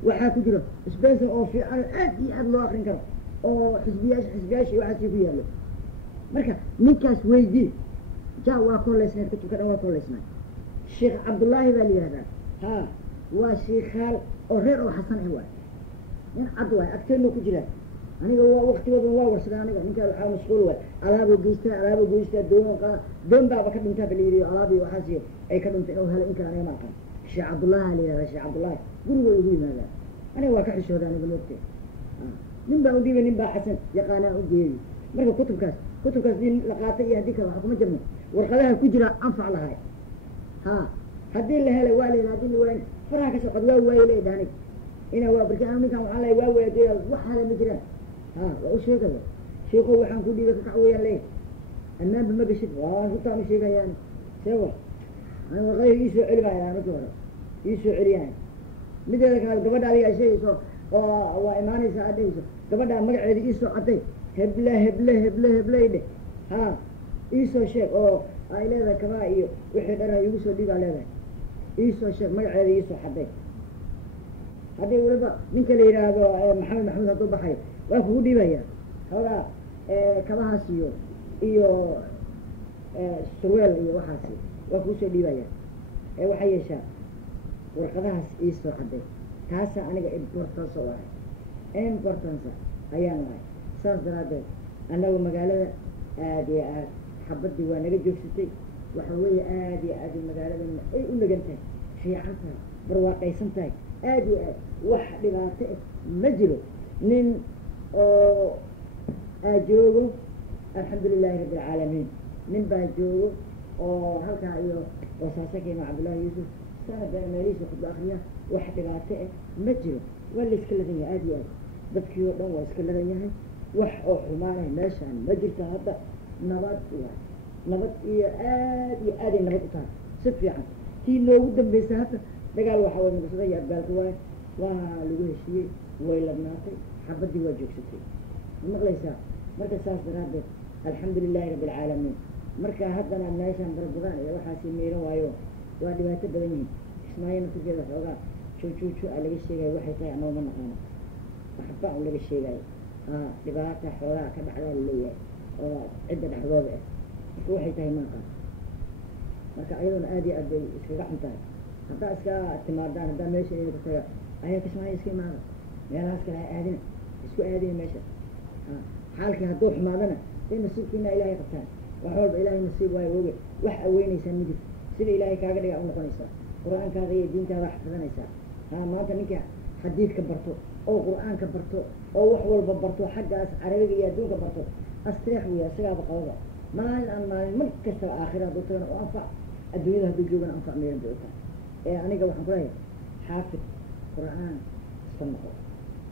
وحاك جلو سبيس أو في أدي الله آخرين كرا أو حزبياش واحد فيها له مركا نكاس ويدي جاء واقول لسنا كتب كذا واقول لسنا الشيخ عبد الله بالي هذا ها وشيخ خال أو غير أو حسن هو يعني عدوى أكثر له كجلا أنا وقت وضوء ورسلاني وإنك الحال مسؤول على بوجيستا دون بابا كده انت بليري على وحاسي أي كده انت أو هل إنك أنا ما كان الشيخ عبد الله عليه الشيخ عبد الله قولوا يقول ماذا أنا واقع الشهداء أنا بالوقت نبى أودي ونبى حسن يقانا أودي مرة كتب كاس دين لقاطية هذيك الحكومة جمع ورقلها كجرا أنفع لها ها هدي اللي هلا والي هدي اللي وين فراك سقط واوي دانك هنا وابرك أنا مكان على واوي دي وحلا مجرى ها وش هيك هذا شيخه وحن كل ذي كعويا ليه النام بمجشت وقطع مش هيك يعني سوا أنا وغير يسوع علما يعني كورا يسوع عريان مثل ذلك قبل عليه شيء سو وإيماني سعدي سو قبل ما قاعد يسوع عطي هبله ده ها يسوع شيء أو إلى ذا كمان وحد أنا يسوع دي على ذا يسوع شيء ما قاعد يسوع حدي هذا ولا من كلي هذا محمد هذا بحي وأخو دي بيا هذا كمان هسيو إيو سويل إيو وحاسي وأخو سدي بيا وحي يشاء ورقدها يسوع حدي كاسة أنا importance واحد importance أيام واحد ساس درادة أنا ومقالة آدي حبتي وأنا قد جوكستي وحوي آدي المقالة من أي أقول جنتي في عنتها برواقي سنتي آدي واحد لغاية مجلو من أجوجو الحمد لله رب العالمين من باجوجو هلكا أيوه وساسكي مع عبد الله يوسف sana been meelihiisa khudba akriya wax dhibaato eh ma jiro waa la iska ladan yahay aada iyo aad dadkii oo dhan waa iska ladan yahay wax oo xumaanay meeshaan ma jirta hadda nabad waay nabad iyo aaday nabad u tahay si fiican tii loogu dambeysay hadda dagaal waxaa way muqsada iyo abgaalka waay waa lagu heshiiyey way ladnaatay xabaddii waa joogsatay ma maqlaysaa marka saas daraaddeed alxamdulilaahi rabbi alcaalamiin marka haddana meeshaan barbadaan iyo waxaasi miiran waayo waa dhibaato badan yihiin kismaayo naftirkeeda xoogaa juujuuju a laga sheegayo waxay tahay anoo ma naqaano waxba un laga sheegayo dhibaata xoogaa ka dhacdaa laleeyahay oo cidda dhexdooda ah marka waxay tahay maaqan marka ayaduna aada iyo aad bay iskaga xun tahay haddaa iska timaadaan haddaa meesha ina ku taga ayaa kismaayo iska imaada meelahaas kale ha aadina isku aadina meesha xaalkii hadduu xumaadana dee nasiibkiina ilaahay qabtaan wax walba ilaahay nasiib waayo oge wax aweynaysaan ma jirto sida ilaahay kaaga dhigaa u noqonaysaa qur-aankaada iyo diintaada xafidanaysaa maanta ninka xadiidka barto oo qur-aanka barto oo wax walba barto xaggaas carabiga iyo adduunka barto asteex weya isagaaba qabada maalin aan maalin mar kastaba aakhira hadduu tagana u anfac adduunyada hadduu joogana anfac meeran bay u tahay ee aniga waxaan ku leeyahay xaafid qur-aan iska noqo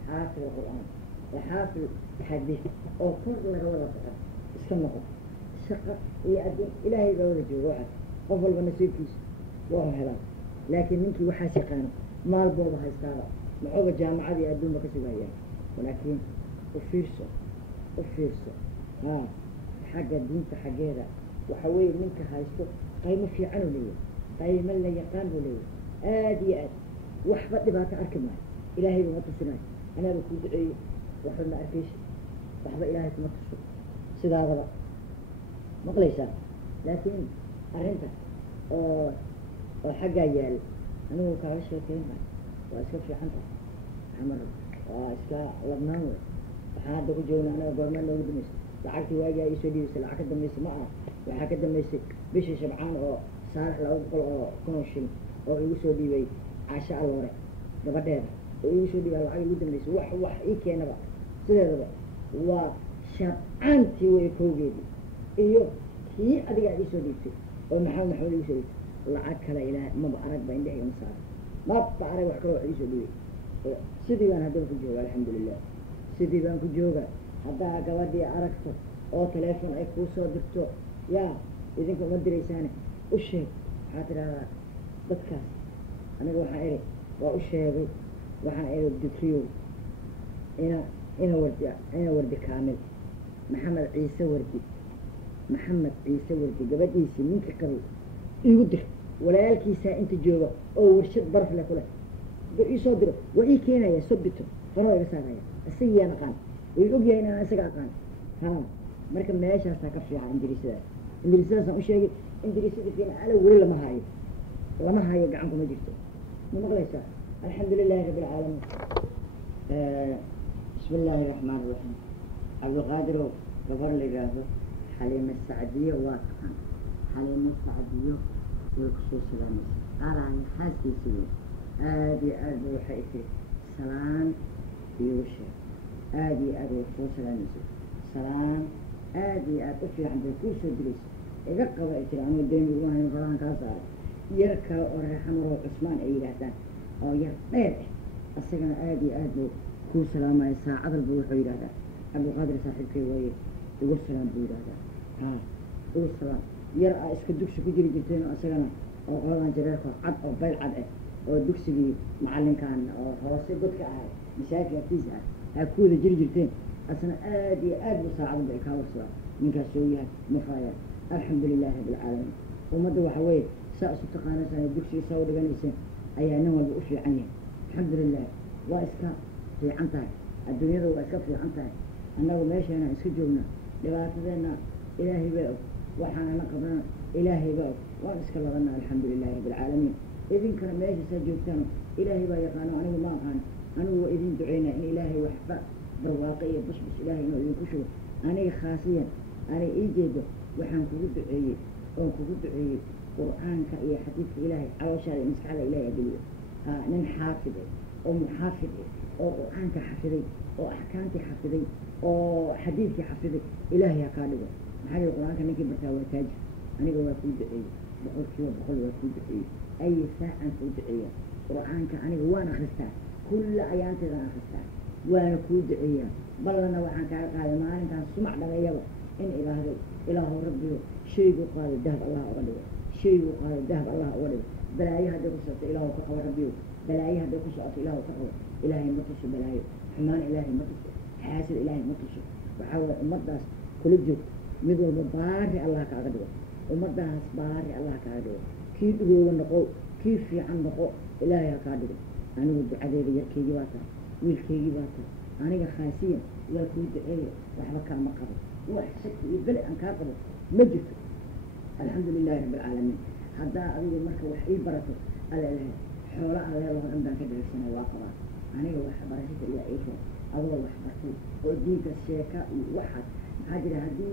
xaafid qur-aan xaafid xadiid oo kor laga wada baxo iska noqo shaqa iyo adduun ilaahay baa wada jooga waxaas qof walba nasiibkiisa waa helaan laakiin ninkii waxaas yaqaano maal booda haystaaba maxooga jaamacada iyo adduunba ka sugayaan laakiin u fiirso xagga diinta xaggeeda waxa weeye ninka haysto qaymo fiican u leeyahay qaymo la yaqaan buu leeyahay aada iyo aad waxba dhibaato arki maayo ilaahay buma tusinayo anaaba kuu duceeyo waxba ma arkeysa waxba ilaahay kuma tuso sidaadaba maqlaysaa laakiin arrinta oo xaggaa yaal anigu kaaga sheekeyn maayo waa iska fiican tahay xamar waa iska ladnaan wey waxaan hadda ku joogna anaga goormaan noogu dambeysay lacagtii waagaa iisoo dhiibaysay lacag ka dambeysay ma aha waxaa ka dambeysay bishii shabcaan oo saalax 200 oo kun shilin oo igu soo dhiibay caasha alloore gabadheeda oo igu soo dhiibay lacag igu dambeysay wax ii keenaba sideedaba waa shabcaantii way kowgeedii iyo kii adiga aad iisoo dhiibtay oo maxamed igu soo dhiibtay lacag kale ilaah maba arag ba indhahayga ma saaro maba arag wax kale wax iisoo dhiibay sidii baan haddaba ku jooga alxamdulilah sidii baan ku jooga haddaa gabadhii aragto oo teleefon ay kuu soo dirto yaa idinka uma diraysaane u sheeg waxaa tidhahdaa dadkaas aniga waxaan idhi waa u sheegay waxaan idhi dukriyow ina wardi kaamil maxamed ciise wardi gabadhiisii ninka qabay iigu dir walaalkiisaa inta jooga oo warshad baraf leh ku leh hadduu iisoo diro waa ii keenaya sobito faroo iga saaraya isagiiyaan aqaan way ogyahay inaan isaga aqaan marka meeshaasaa ka fiican indiriisadaasaan u sheegay indiriisada fiina ala weli lama hayo gacan kuma jirto ma maqlaysaa alxamdu lilahi rabbi alcaalamiin bismi illaahi raxmaan iraxiim cabdilqaadirow gabar la yidhaahdo xaliimo sacdiyo waa taqaan xaliimo sacdiyo way kusoo salaamaysa qaalaaya xaaskiisa wey aada iyo aad ba waxay tiri salaan iigu sheeg aada iyo aad way kusoo salaamaysa salaan aada iyo aad u fiican bay kuu soo diraysa iga qaba ay tiri aniga dembi ugu hayn farahan kaa saaray yar kale oo reexamaroo cusmaan ay yidhaahdaan oo yar dheer ah isagana aada iyo aad buu kuu salaamaya saacadalba wuxuu yidhahdaa cabdilqaadir saaxiibkay waaye igu salaam buu yidhahdaa igu salaam yar a iska dugsi ku jiri jirteen oo isagana oo qoladan jareerka cad oo bayl cad ah oo dugsigii macallinkan oo hoose godka ahay masaajidka agtiisa ah aa ku wada jiri jirteen asna aada iyo aad bu saacadalba ay kaa warsadaa ninkaas soo yahay mafaayaan alxamdu lilahi rabbi alcaalamiin ummadda waxa weeye saa isu taqaanaysaan dugsiga saa u dhiganayseen ayaa nin walba u fiican yahay alxamdulilah waa iska fiican tahay adduunyada waa iska fiican tahay annagu meeshayna iska joogna dhibaatadeenna ilaahay baa og waxaanana qabnana ilaahay baa og waan iska labana alxamdu lilahi rabbi alcaalamiin idinkana meeshaasaa joogtaan ilaahay baa yaqaano anigu ma aqaan anigu waa idin duceynaa in ilaahay waxba barwaaqe iyo busbus ilaahay inuu idinku shugo aniga khaasiyan ani ii jeedo waxaan kugu duceeyey oon kugu duceeyey qur-aanka iyo xadiidka ilaahay calooshaada iyo maskaxda ilahay ageliyo nin xaafid oo muxaafid oo qur-aanka xafiday oo axkaamtii xafiday oo xadiidkii xafiday ilaahay ha kaa dhigo maxaa yidhi qur-aanka ninkii bartaa waa taajir aniga waa kuu duceeyey 100% waa kuu duceeyey أي ساعة كودعية قرآن كأني وانا خستا كل أيام تذا خستا وانا كودعية بلنا وعن كهذا ما أنا كان سمع لغيره إن إله ربي شيء قال الذهب الله أولي شيء قال الذهب الله أولي بلاي هذا قصة إله تقوى ربي بلاي هذا قصة إله تقوى إلهي متص بلاي حمان إلهي متص حاسد إلهي متص وحاول المرضى كل جد مدور بباري الله كعدو المرضى باري الله كعدو كيف يقول النقو كيف في عن نقو إلهي كعدو أنا ودي عديد يركي جواتا ويلكي جواتا أنا خاسين ويكون دعية وحبك المقابل وحسك يبلع عن كاقبل مجد الحمد لله رب العالمين هذا أقول مركب وحي بركة على حولاء الله الله عندنا كده السنة واقرا أنا وحبرشت إلى إيشه أول وحبرتي وديك الشيكاء واحد هذه هذه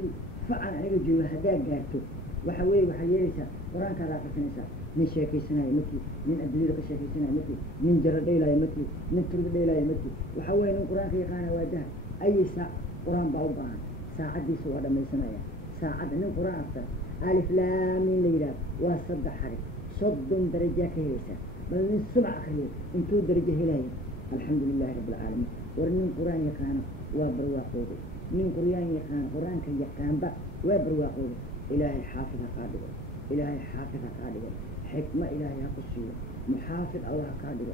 فعل أنا جوا هذا جاته وحوي وحيرسا قرآن كذا كنيسة من شيكي سنة يمتي من أدليل كشيكي سنة يمتي من جرد إلى يمتي من ترد إلى يمتي وحوي إن القرآن في قانا واجه أي ساعة قرآن بعوضان ساعة دي سوى من سنة ساعة إن القرآن أكثر ألف لام ليلة وصد حرف صد درجة كهيسة بل من سمع خير انتو درجة هلاي الحمد لله رب العالمين ورنين قرآن يقان وابروا قوضي من قرآن يقان قرآن كي يقان با وابروا قوضي إلهي حافظ قادر إلهي حافظ قادر حكمة إلهي قصية محافظ الله قادر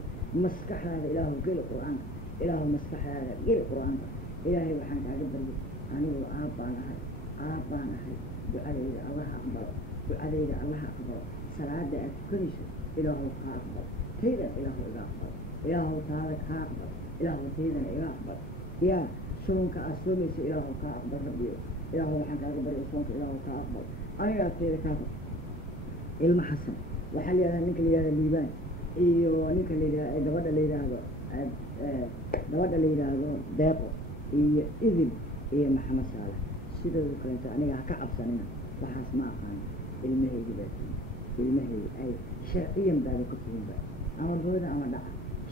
مسكح هذا إله غير القرآن إله مسكح هذا غير القرآن إلهي وحانك أقدر أنا وآبانا هاي دعالي الله أكبر دعالي الله أكبر صلاة أتكنش إله أكبر تيدا إله أكبر إله تعالى أكبر إله تيدا إله أكبر يا سونك أسلمي إله أكبر ربي إله وحانك أكبر سونك إله أكبر أنا تيدا كافر المحسن وحال يا نيك اللي الليبان إيو نيك اللي دوّد اللي هذا دوّد اللي هذا دابو إذن محمد صالح سيدو كنت أنا كعب سنة وحاس ما أقان المهي جبتي المهي أي شرعيا بعد كتير بعد أما بودا أما دع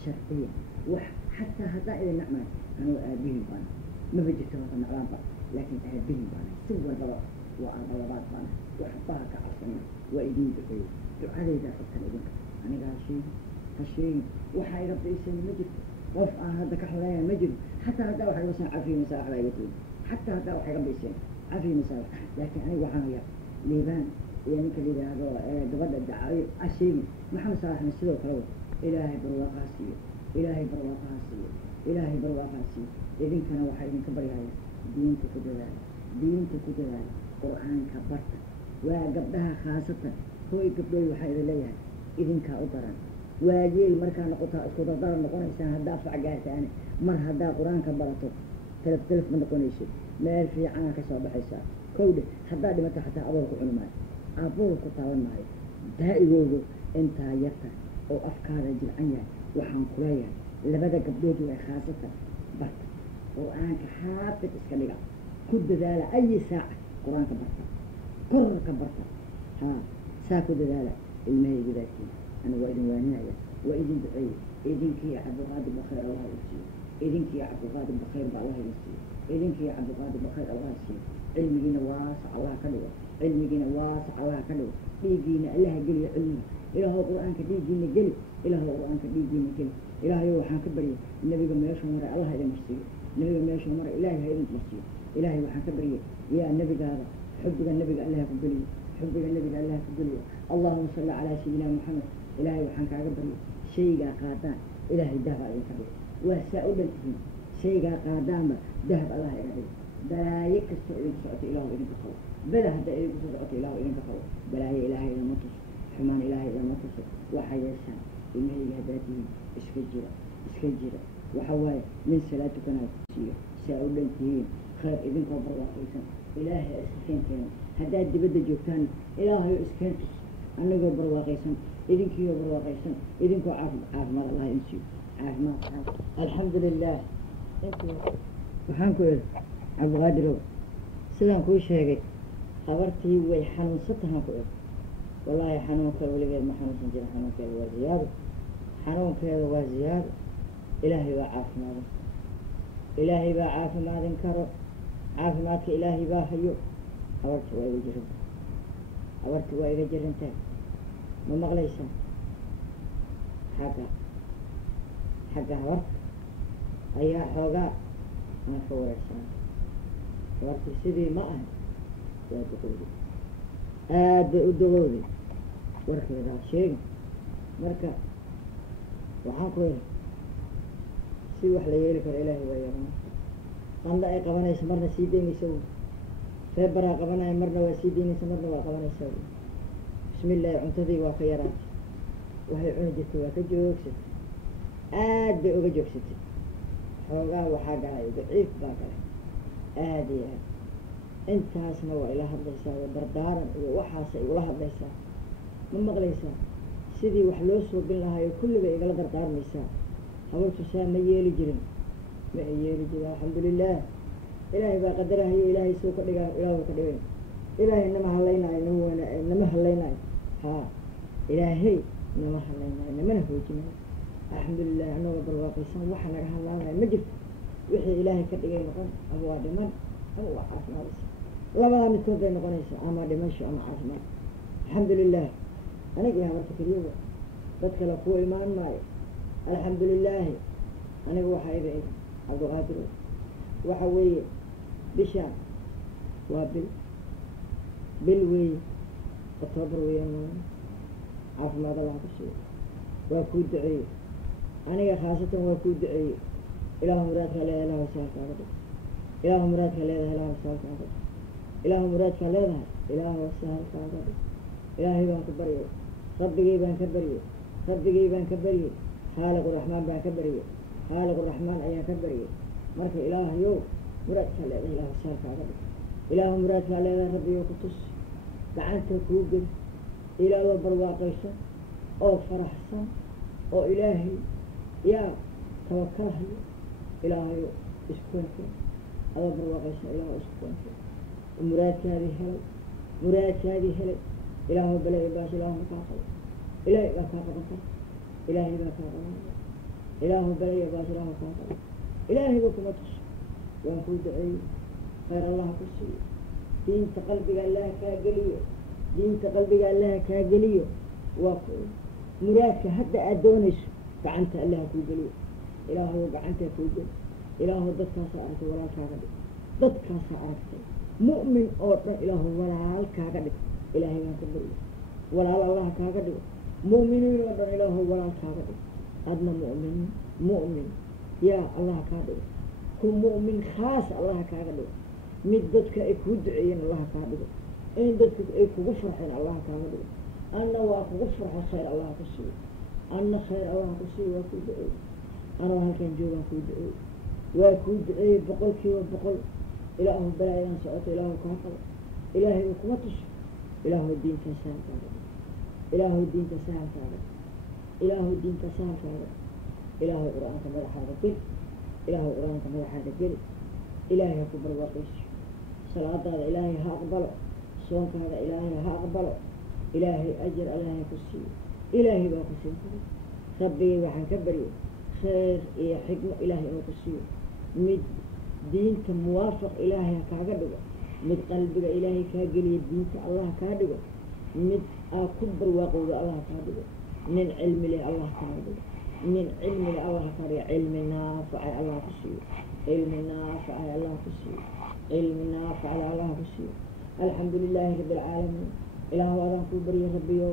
شرعيا وحتى هذا إذا نعمل أنا أبيهم بانا ما بيجي تفهم على بعض لكن أبيهم بانا سوى البلاء وأبلغات بانا وحطها كعب سنة وإيدين بقية تعالي إذا حتى لك أنا قال شيء وحي ربي يسمي مجد وفق هذا كحولايا مجد حتى هذا وحي مثلا عفي مساء على يتيم حتى هذا وحي ربي يسمي عفي مساء لكن أنا وحايا ليبان يعني كذا هذا دغدا الدعاء أشيء محمد صلاح من السلوك روى إلهي بروا قاسي إلهي بروا قاسي إلهي بروا قاسي إذن كان وحي من كبر هاي دين كدلال قرآن كبرت وقبلها خاصة هو يقبل وحي إليها إذن كأطران واجيل مركان نقطة اسكو دار نقول إنسان هدا فعجاه ثاني مر هدا قرآن كبرته تلف من نقول شيء ما في عنك صباح الساعة كوده هدا دي متى حتى أبوك علماء أبوك تعاون معي دائما أنت يفهم أو أفكار الجمعية وحنقولية اللي بدأ قبلته خاصة برت قرآن كحافظ إسكالية كد ذلك أي ساعة قرآن كبرته كر كبرته ها ساكد ذلك المهي بذاتي أنا وإذن وانيايا وإذن دعي إذن كي عبد القادر بخير الله يسير إذن كي عبد القادر بخير الله يسير إذن كي عبد القادر بخير الله يسير علمي واسع الله كله علمي واسع الله كله ديجينا الله قلي علمي إله هو القرآن كديجينا قلي إله هو القرآن كديجينا قلي إله هو وحان كبري النبي قم يشوف مرة الله إلى مرسي النبي قم يشوف مرة إلهي هي مرسي إلهي وحان كبري يا النبي هذا حبك النبي الله كبري حبك النبي الله كبري اللهم صل على سيدنا محمد إلهي وحنك عقبري شيء قادان إلهي دهب عليك وسأولتهم شيء قادان دهب الله إلهي بلا يكسر سعة إله إذن تخلق بلا هدا يكسر سعة إله إذن تخلق بلا إلهي إذا متص حمان إلهي إذا متص وحياشان إنه هداته اسكجرة وحواي من صلاتك ناسية سأولتهم خير إذن كبر وقيسا إلهي اسكنتين هداد بدا جوكتان إلهي اسكنتس أنا قبر واقيسا إذن كي قبر واقيسا إذن كو عافمات الله ينسيو عافمات الحمد لله وحانكو عبد القادر سلام كو شيغي خبرتي وي حنونستها كو والله حنونك ولغير ما حنون سنجر حنونك وزيادة حنونك وزيادة إلهي وعافمات إلهي وعافمات كرو عافماتك إلهي باهيو خبرتي وي جرنت خبرتي وي جرنت ما مغليسا xagga habarta ayaa xoogaa aan ka wareegsanay habartii sidii ma ahay waa duqowday aad bay u duqowday warkeedaa sheegin marka waxaan ku yidhi si wax la yeeli karo ilaahay waa yaqaan qanda ay qabanayso marna sii daynaysa feebaraa qabanaya marna waa sii daynaysa marna waa qabanaysa bismillaahi cuntadii waa ka yaraatay waxay cuni jirtay waa ka joogsatay aad bay uga joogsatay xoogaa waxaa galay daciif baa galay aad iyo aad intaasna waa ila hadlaysaa waa dardaaran iyo waxaasay igula hadlaysaa ma maqlaysaa sidii wax loo suubin lahaayo kulliba igala dardaarmaysaa habartu saa ma yeeli jirin ma ay yeeli jirin alxamdulilah ilaahay baa qadarahayo ilaahay suu ka dhigaa ilaahu ka dhigay ilaahay nama hadlaynaayo nama hadlaynaayo haa ilaahay nama hadlaynaayo namana hoojinayo alxamdulilah anagoo barwaaqaysan waxa naga hadlaanayo ma jirto wixii ilaahay ka dhigay noqon ama waa dhiman ama waa caafimaadaysa labadaa midkood bay noqonaysa ama dhimasho ama caafimaad alxamdulilah aniga iyo habarta keliyawa dad kale kuwa imaan maayo alxamdulilaahi aniga waxaa iga eg cabdiqaadir waxa weeye bishaan waa bil weeye octoobar weeyaan caafimaad allaha ku siiyo waa kuu duceeye aniga khaasatan waa kuu duceeye ilaahu muraadkaa leedahay ilaahu sahal kaaga dhig ilaahu muraadkaa leedahay ilaahu sahal kaaga dhig ilaahu muraadkaa leedahay ilaahu sahal kaaga dhig ilaahay baan ku baryay rabbigay baan ka baryey rabbigay baan ka baryey khaaliq uraxmaan baan ka baryey khaaliq uraxmaan ayaan ka baryey marka ilaahayow muraadkaa leedahay ilaahu sahal kaaga dhig ilaahu muraadkaa leedahay rabbiyow ku tus gacanta kuu geli ilaahoo barwaaqaysan oo faraxsan oo ilaahay yaa tawakalahayo ilaahayo isku wankeen adoo barwaaqaysan ilaahoo isku wankeen muraadkaadii helay ilaahu bale baas ilaahu kaa qabo ilaahay baa kaa qaban kara ilaahay baa kaa qabanaya ilaahu bale baas ilaahu kaa qabo ilaahayba kuma tuso waan kuu duceeyey khayr allaha ku siiyo diinta qalbiga allaha kaa geliyo diinta qalbiga allaha kaa geliyo waa muraadka hadda aad doonayso gacanta allaha kuu geliyo ilaahu gacantaa kuu geli ilaahu dadkaasaa aragtay walaalkaaga dhig dadkaasaa aragtay mu'min oo dhan ilaahu walaalkaaga dhig ilaahay baan ka baryo walaal allah kaaga dhigo mu'miniin oo dhan ilaahu walaal kaaga dhigo adna mu'min yaa allah kaa dhigo ku mu'min khaas allah kaaga dhigo mid dadka ay kuu duceeyeen allah kaa dhigo in dadka ay kugu farxeen allah kaaga dhigo anna waa kugu farxo khayr allah ku siiyo anna khayr allah ku siiyo waa kuu duceey anoo halkan joogaan kuu duceey waa kuu duceeyey 100% ilaahu balaayadan socoto ilaahu kaa qabo ilaahay uu kuma tuso ilaahu diinta sahalkaaga ilaahu diinta sahalkaaga ilaahu diinta sahalkaaga ilaahu qur-aanka madaxaada geli ilaahu qur-aanka madaxaada geli ilaahay ha ku barwaaqayso salaadaada ilaahay ha aqbalo soonkaada ilaahay ha aqbalo ilaahay ajar ilaahay ha ku siiyo ilaahay baa ku siin kara rabbigay waxaan ka baryay khayr iyo xikmo ilaahay inuu ku siiyo mid diinta muwaafaq ilaahay ha kaaga dhigo mid qalbiga ilaahay kaa geliya diinta allah kaa dhigo mid aa ku barwaaqowda allah kaa dhigo nin cilmi leh allah kaa dhigo nin cilmi leh allah kaa dhigo cilmi naafacay allah ku siiyo cilmi naafacay allah ku siiyo cilmi naafacay allah ku siiyo alxamdulilaahi rabbi alcaalamiin ilaahu adaan kuu baryay rabbiyo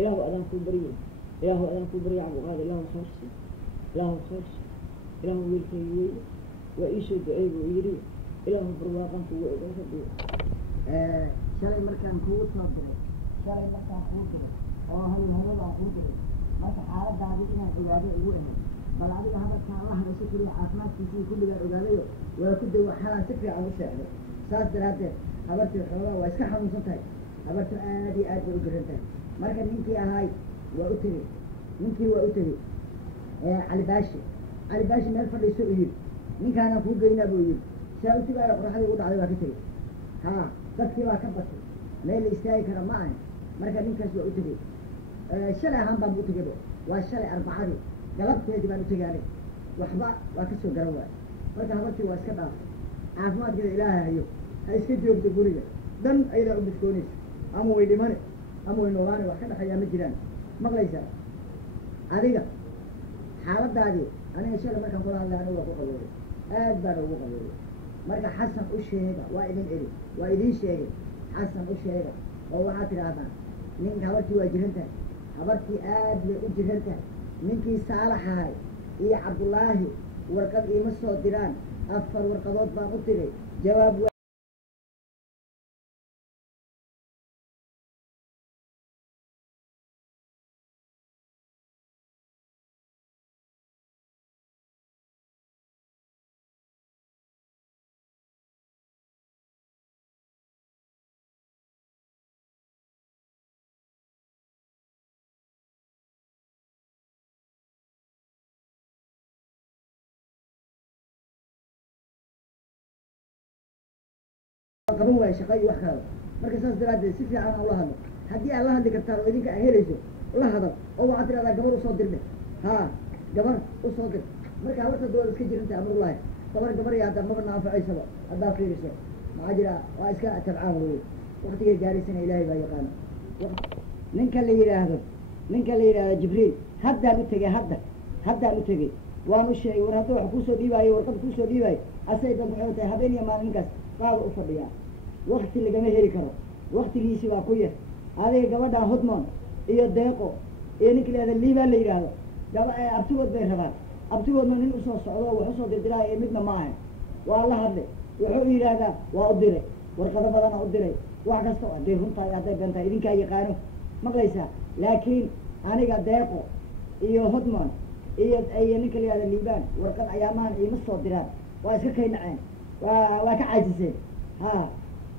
ilaahu adaan kuu baryay ilaahu adaan kuu baryay cabdiqaadir ilaahu khayrsi ilaahu khayrsi ilaahu wiilkaygi weeye waa iisoo duceey buu yidhi ilaahu barwaaqan kugu ogan rabbiyo shalay markaan kugu soo diray oo hawladaan kuu diray marka xaaladaadii inaan ogaado ugu ahayd bal adiga hadalkaa la hadasho keliya caafimaadkiisii kulligaan ogaadayo waa ku dawa xalaan si fiican u seexday saas daraaddeed habartii xoogaa waa iska xanuunsan tahay habartu aad iyo aad bay u jiran tahay marka ninkii ahaay waa u tegey cali baashi meel fadhiiso u yidhi ninkaanaan kuu geynaa buu yidhi saa u tegaayo qoraxdii u dhacday waa ka tegey haa dadkii baa ka batay meel la istaagi kara ma ahan marka ninkaas waa u tegey shalay ahaan baan bu u tegayba waa shalay arbacadii galabteedii baan u tegay aniga waxba waa ka soo garan waay marka habartii waa iska dhaafay caafimaadkeeda ilaahay hayo ha iska joogto guriga dan ayadaa u biskoonaysa ama way dhimane ama way noolaane wax ka dhexeeyaa ma jiraan maqlaysaa adiga xaaladaadii aniga shalay markaan kula hadlay aniga waa ku qaboobay aad baan ugu qaboobay marka xasan u sheega waa idin eri waa idiin sheegay xasan u sheega oo waxaad tidhaahdaan ninka habartii waa jiran tahay habartii aad bay u jiran tahay ninkii saalaxahay iyo cabdullaahi warqad iima soo diraan 4 warqadood baan u diray jawaab qaban waayo shaqo iyo wax kale marka saas daraaddeed si fiican aan ula hadlo haddii aad la hadli kartaan oo idinka aad helayso la hadal oo waxaad tidhahdaa gabar usoo dirne haa gabar usoo dir marka habarta dool iska jiranta amrullaahi gabar iyo hadda maba naanfacaysaba haddaa fiiriso maxaa jira waa iska tabcaan weye waktigay gaaraysana ilaahay baa yaqaana ninka la yidhaahdo jibriil haddaan u tegey haddaan u tegey waan u sheegay war hadda wax kuusoo dhiibaayo warqad kuusoo dhiibaayo asay dan waxay tahay habeen iyo maalin ninkaas qaada u fadhiyaa wakti lagama heli karo waktigiisi baa ku yar adiga gabadhaa hodmon iyo deeqo iyo ninka la yihahda liibaan la yidhaahdo abtigood bay rabaan abtigoodna nin usoo socdo oo wax usoo dirdiraayo ee midna ma ahayn waa la hadlay wuxuu yidhaahdaa waa u diray warqado badana u diray wax kasta hadday runtahay hadday beentahay idinkaa yaqaano maqlaysaa laakiin aniga deeqo iyo hodmon iyo ninka la yihahda liibaan warqad ayaamahan iima soo diraan waa iska kay naceen waa ka caajiseen haa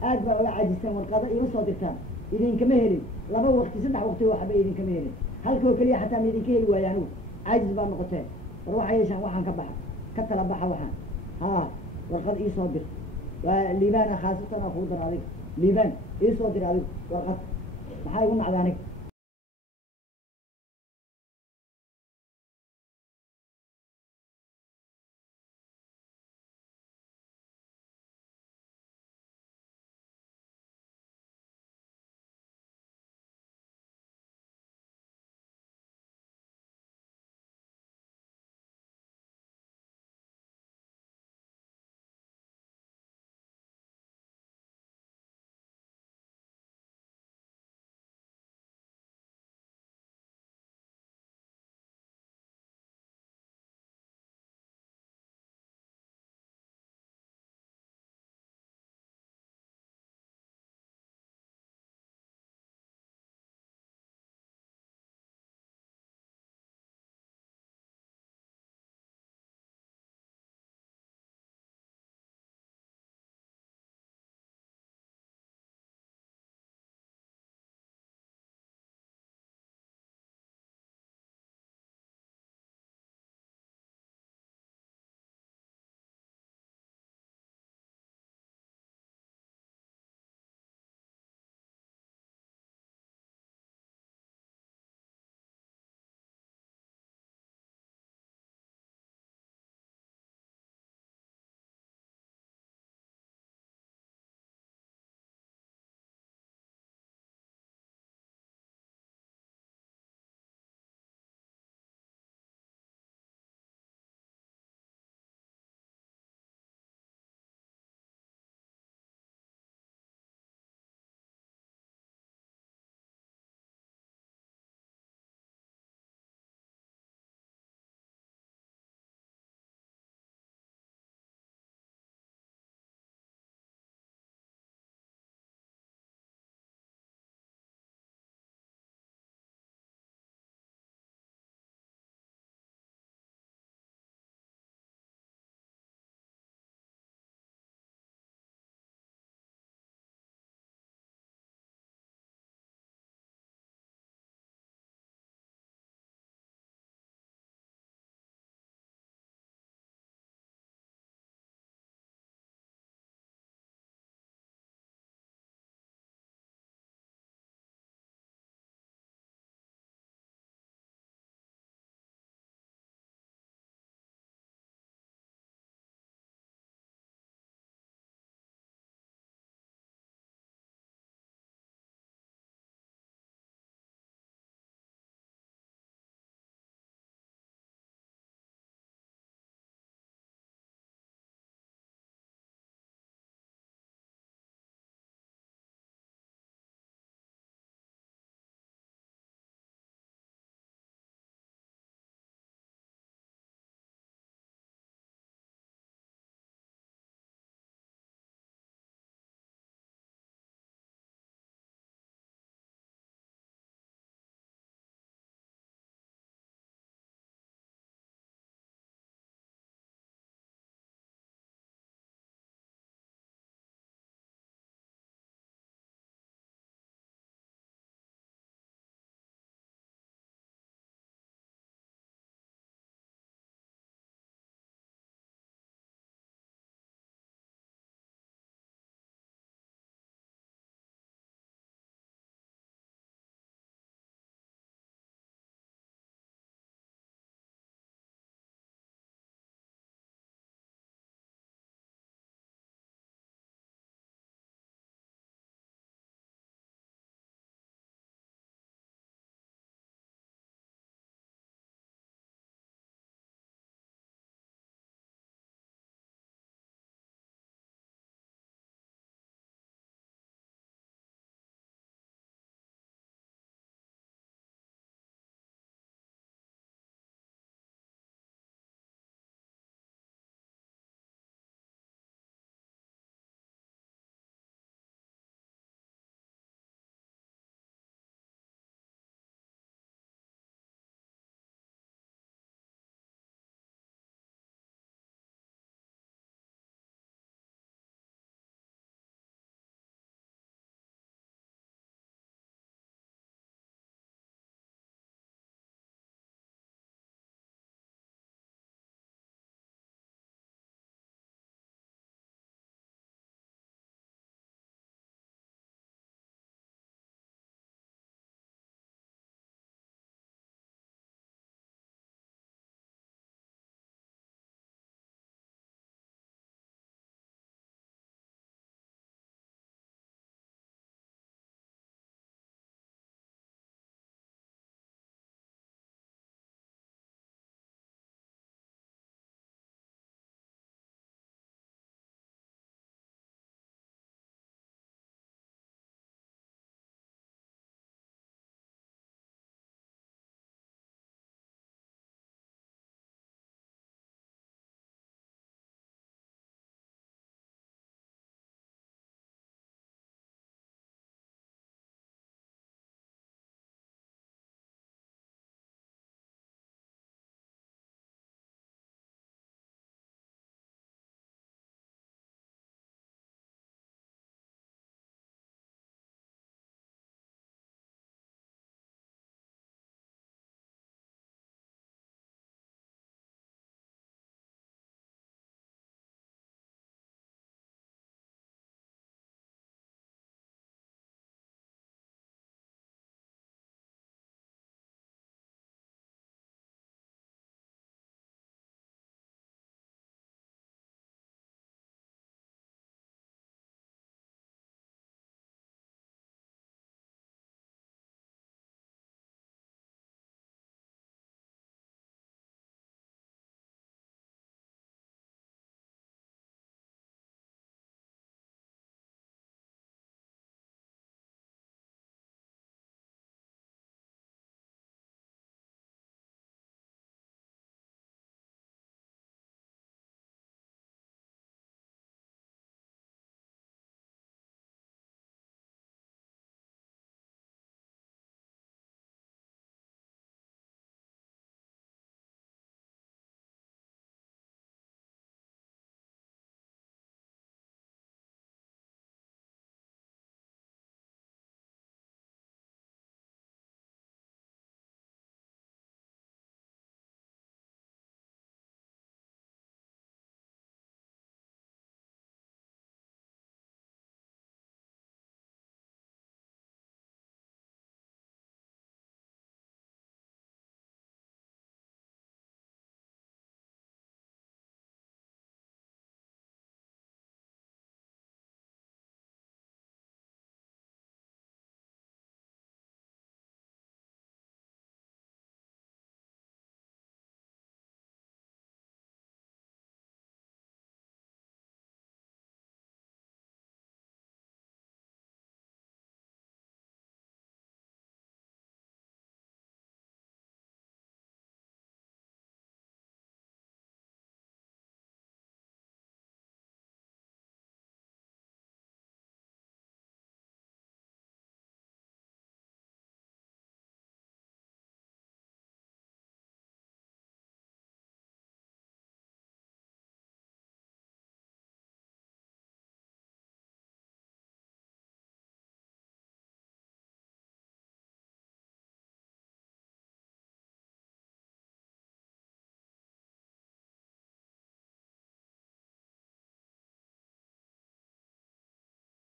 aad baa uga caajiseen warqado iima soo dirtaan idinkama helin 2 waqti 3 waqti waxba idinkama helin halkoo keliya xataa ma idinka heli waayo anigu caajis baa noqoteen war waxay yeeshaan waxaan ka tala baxa waxaan haa warqad ii soo dir waa liibaana khaasatan oo kugu dar adiga liibaan ii soo dir adigu warqad maxaa igu nacda aniga